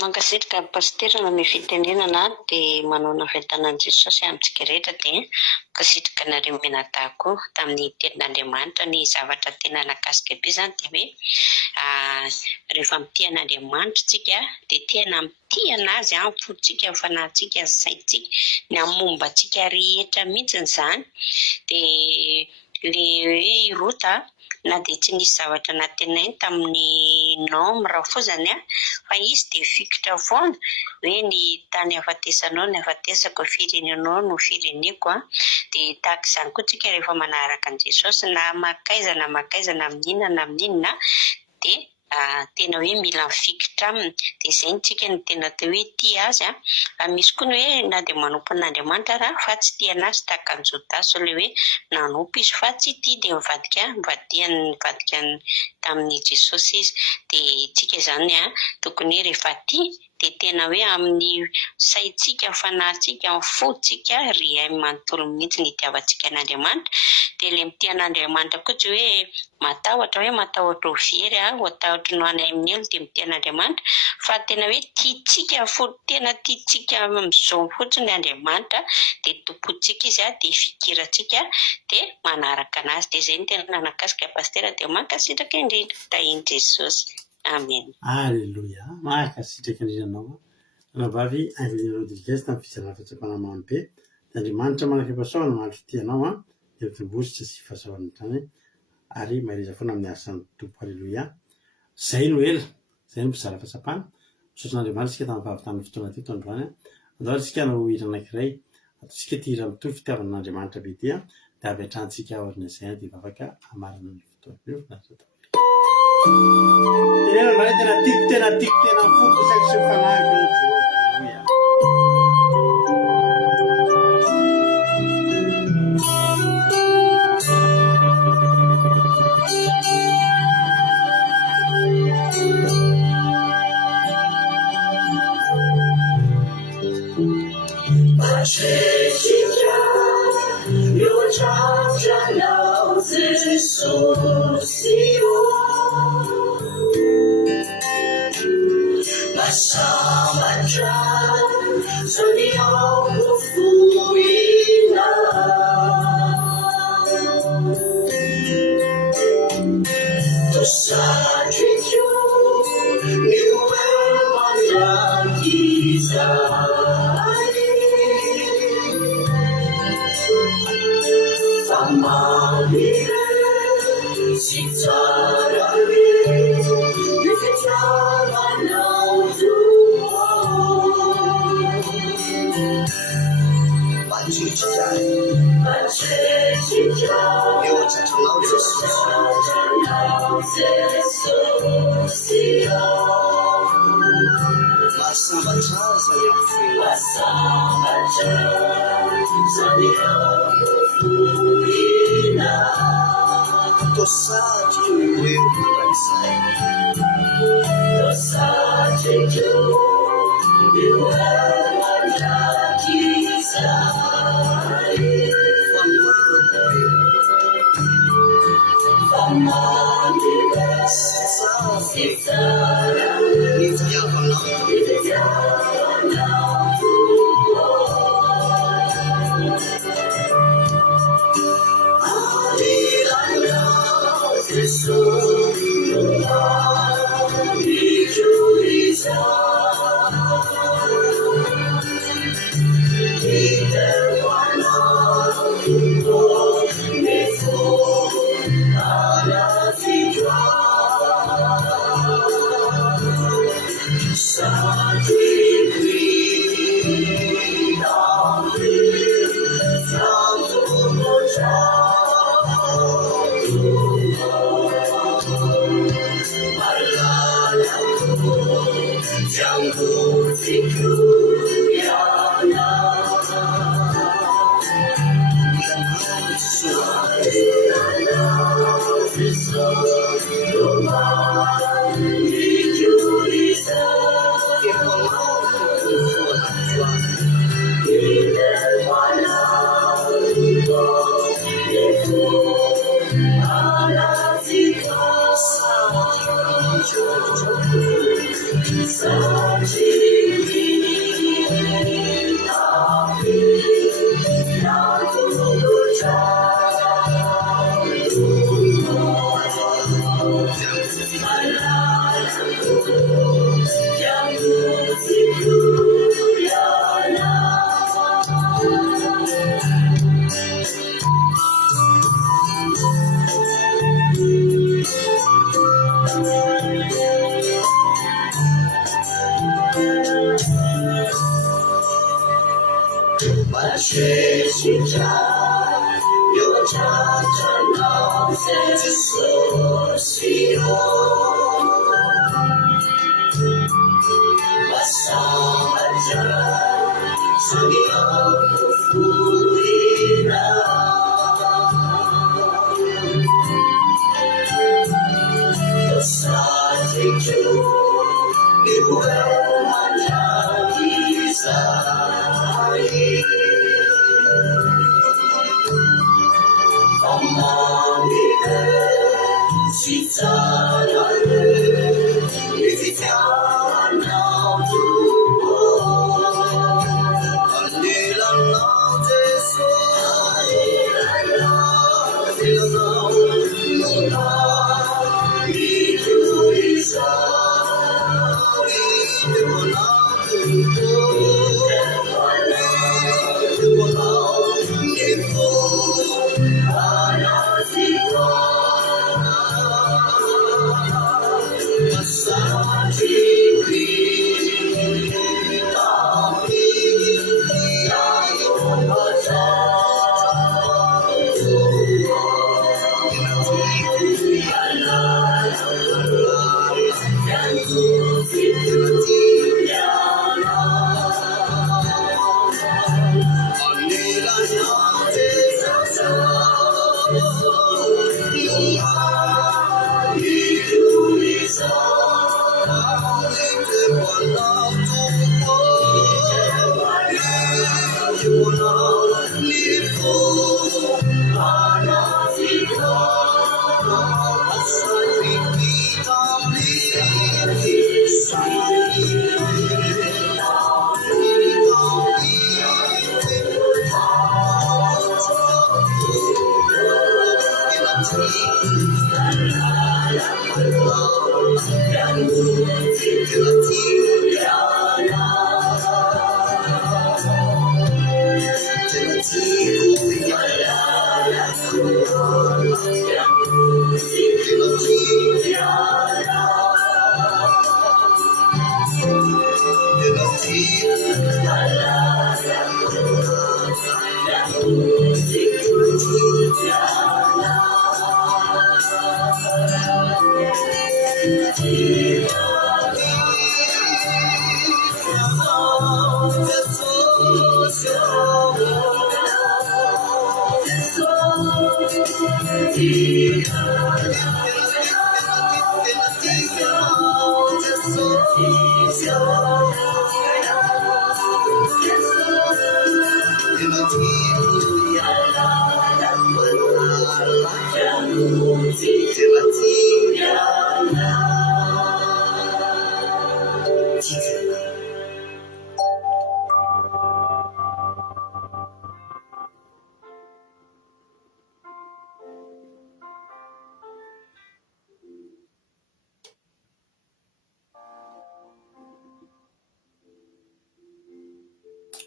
Mankasitraka pastera amin'ny fitenenana dia manao navetana an'i Jesosy amintsika rehetra dia mankasitraka nareo menatako tamin'ny tenin'Andriamanitra ny zavatra tena nakasika be zany dia hoe rehefa mitia an'Andriamanitra tsika dia tena mitia anazy foditsika, ny fanahintsika, ny saintsika, ny amombantsika rehetra mihitsiny zany. Dia ilay hoe rota na dia tsy nisy zavatra natenainy tamin'ny nombre fotsiny fa izy dia fikitra foana hoe ny tany hafatesanao ny hafatesako, firenenao no fireneko dia tahaka izany koa tsika rehefa manaraka an'i Jesosy na makaizana amin'inona dia tena hoe mila mifikitra aminy. Dia izay ntsika ny tena hoe tia azy misy koa ny hoe na dia manompo an'Andriamanitra raha fa tsy tia anazy tahaka ny Jodasy ilay hoe nanompo izy fa tsy tia dia mivadika tamin'ny Jesosy izy. Dia tsika izany tokony rehefa tia dia tena hoe amin'ny saitsika fanahintsika amin'ny fotsika ry ay manontolo mihitsy ny itiavantsika an'Andriamanitra. Dia ilay mity an'Andriamanitra koa hoe matahotra ho very ho atahotra no any amin'ny elo dia mity an'Andriamanitra, fa tena hoe tiantsika tena tiantsika amin'izao fotsiny Andriamanitra dia tompontsika izy dia fikirantsika dia manaraka anazy. Dia izay ny tena nanakasika pastera dia mankasitraka indrindra tahin Jesosy. Amen. Alleluia. Mankasitraka indrindra anao rahavavy Evelina Rodriguez tamin'ny fizarana fahatsapana mamy be. Dia Andriamanitra manaka pasohana mahandro fitianao dia tombositra sy fahasahoana trany ary mahireza foana amin'ny asan'ny tompo. Alleluia. Zay no ela, zay no mpizara fahatsapana. Misaotran'Andriamanitra isika tamin'ny fahavitana fotoana ty tondroany. Andao isika no hira anankiray ataontsika ty hira mitovy fitiavan'Andriamanitra be dia avy hatrahantsika aorina izay dia afaka hamarina ny fotoana io. Tena tiako tena foko isaky sy fanahy mihitsy.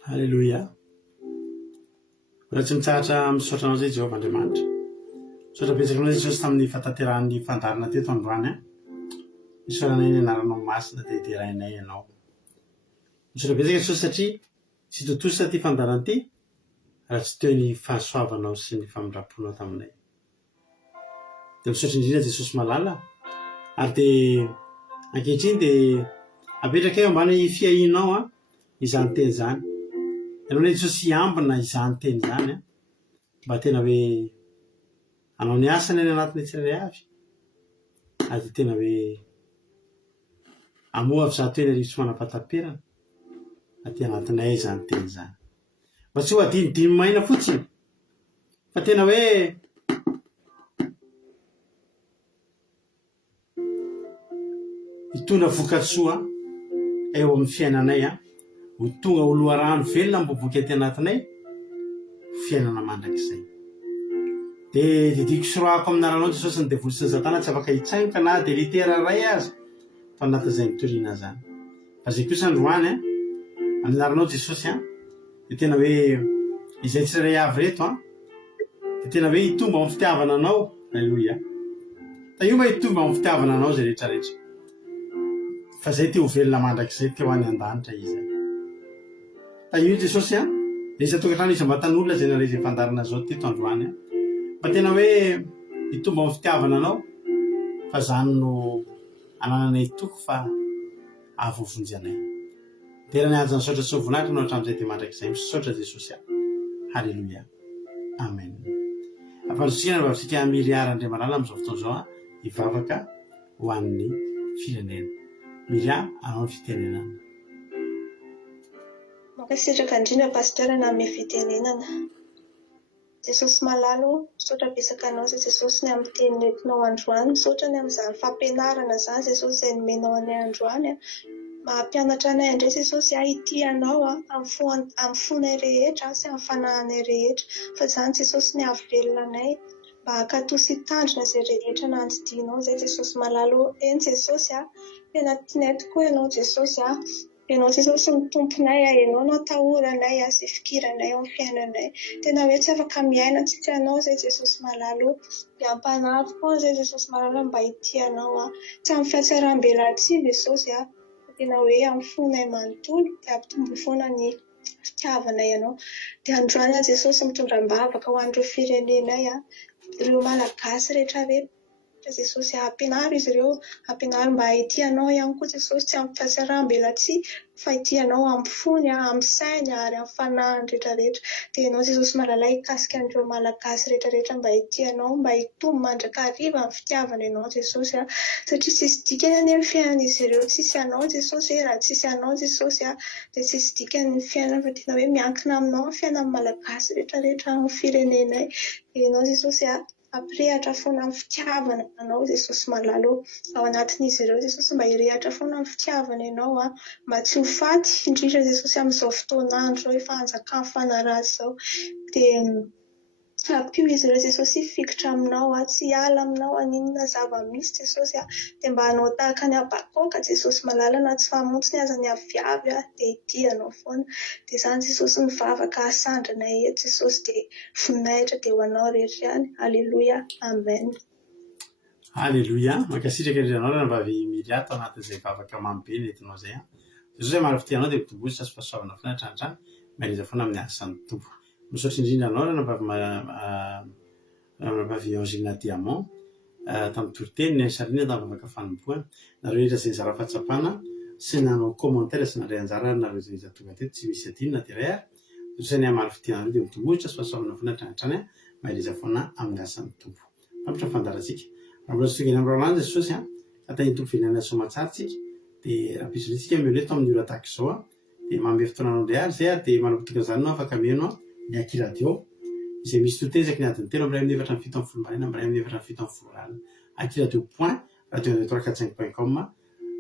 Halleluja. Raha tsy mitsahatra misaotra anao zay Jehovah Andriamanitra. Misaotra betsaka anao Jesosy tamin'ny fatateran'ny fandarina teto androany. Isaoranay ny anaranao masina dia iterahinay ianao. Misaotra betsaka Jesosy satria tsy totosa ty fandarana ty raha tsy teo ny fahasoavanao sy ny famindraponao taminay. Dia misaotra indrindra Jesosy malala ary dia ankehitriny dia apetraka eo ambany fiahinao izany teny zany. Ianao ne Jesosy hiambina izany teny zany mba tena hoe anao ny asany any anatin'ny tsirairay avy. Ary tena hoe amoha avy za toena rivotsy manam-pahataperana aty anatinay izany teny zany. Mba tsy ho adinidimy maina fotsiny fa tena hoe hitondra vokatsoa eo amin'ny fiainanay ho tonga ho loharano velona miboboky aty anatinay fiainana mandrakizay. Dia didiko soroako aminaranao Jesosy ny devoly sy ny Satana tsy afaka hitsainoka na dia litera ray aza fa anatin'izay mitoriana zany. Fa zay kosa androany aminaranao Jesosy dia tena hoe izay tsirairay avy reto dia tena hoe hitomba amin'ny fitiavana anao. Halleluja. Da io mba hitomba amin'ny fitiavana anao zay rehetrarehetra. Fa zay te ho velona mandrakizay teo any an-danitra izy. Da io Jesosy dia isa-tokantrano izy mba tan'olona zay nare zay fandarina zao teto androany fa tena hoe hitomba amin'ny fitiavana anao fa zany no anananay toko fa avovonjy anay. Tera ny anjany saotra tsy ho voninahitra anao hatramin'izay dia mandrakizay. Misaotra Jesosy. Halleluja. Amen. Ampandrosikana vavisika miliara andray malala amin'izao fotoana zao hivavaka ho an'ny firenena. Milia anao ny fitenenana. Mankasitraka indrindra pasteur na amin'ny fitenenana. Ny fitenenana dia Jesosy malalo, misaotra betsaka anao izay Jesosy ny amin'ny teny nentinao androany, misaotra ny amin'izany fampianarana izany Jesosy izay nomenao anay androany. Mampianatra anay indray Jesosy hity anao amin'ny fonay rehetra sy amin'ny fanahinay rehetra. Fa izany Jesosy ny havelona anay mba hakatoy hitandrina izay rehetra nandidianao izay Jesosy malalo. Eny Jesosy tena tianay tokoa ianao Jesosy. Ianao Jesosy ny tomponay, ianao no atahoranay sy fikiranay amin'ny fiainanay. Tena hoe tsy afaka miaina tsisy anao izay Jesosy malalo. Dia ampanahy foana izay Jesosy malalo mba hity anao. Tsy amin'ny fiatsaram-belantsiny Jesosy. Tena hoe amin'ny fonay manontolo dia ampitombo foana ny fitiavanay ianao. Dia androany Jesosy mitondram-bavaka ho an'ireo firenenay, ireo malagasy rehetra rehetra Jesosy ampianaro izy ireo, ampianaro mba hity anao ihany koa Jesosy, tsy amin'ny fiatsaram-belantsiny fa hity anao amin'ny fony, amin'ny sainy ary amin'ny fanahiny rehetra rehetra. Dia ianao Jesosy malalay hikasika an'ireo malagasy rehetra rehetra mba hity anao, mba hitombo mandrakariva amin'ny fitiavana ianao Jesosy. Satria tsisy dikany anie ny fiainan'izy ireo tsisy anao Jesosy, raha tsisy anao Jesosy dia tsisy dikany ny fiainana, fa tena hoe miankina aminao ny fiainan'ny malagasy rehetra rehetra amin'ny firenenay. Dia ianao Jesosy ampirehatra foana amin'ny fitiavana anao Jesosy malalo ao anatin'izy ireo Jesosy, mba hirehatra foana amin'ny fitiavana ianao, mba tsy ho faty indrindra Jesosy amin'izao fotoan'andro zao efa hanjakany fanarazy izao. Dia ampio izy ireo Jesosy hifikitra aminao, tsy hiala aminao aninona zava-misy Jesosy. Dia mba hanao tahaka ny abakoka Jesosy malala, na tsy famontsy ny aza ny aviavy dia hity anao foana. Dia izany Jesosy mivavaka hasandranay eto Jesosy, dia voninahitra dia ho anao rehetra ihany. Aleloia, amen. Aleloia, mankasitraka indrindra anao rahavavy Emilia tao anatin'izay vavaka mamy be nentinao izay. Jesosy zay marina fitianao dia mitombozy sy fahasoavana finaritra hatrany, mahaleza foana amin'ny asan'ny tompo. Misaotra indrindra anao rahavavy Angelina Diamant tamin'ny toriteny ny Ansarina tamin'ny vavaka fanombohana. Nareo rehetra izay nizara fahatsapana sy nanao commentaire sy nandray anjara nareo izay tonga teto tsy misy adinona dia iray ary. Jesosy ny marina fitianareo dia mitombozy sy fahasoavana finaritra hatrany, mahaleza foana amin'ny asan'ny tompo. Famitra fandarantsika. Raha sogena amin'ny rahalanja Jesosy ka tahiny tompo venana soamatsara tsika dia raha pisolitsika mileto amin'ny ora tahaka izao dia manome fotoananao indray ary izay dia manapotaka izany no afaka mihaino ny Akiradio izay misy totezaky ny adiny telo amin'ny 7:7 amin'ny 7:7 Akiradio.radio12345.com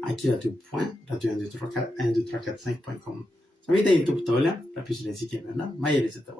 Akiradio.radio12345.com. Samahita iny tompo daholo raha pisolitsika mihaino maheleza daholo.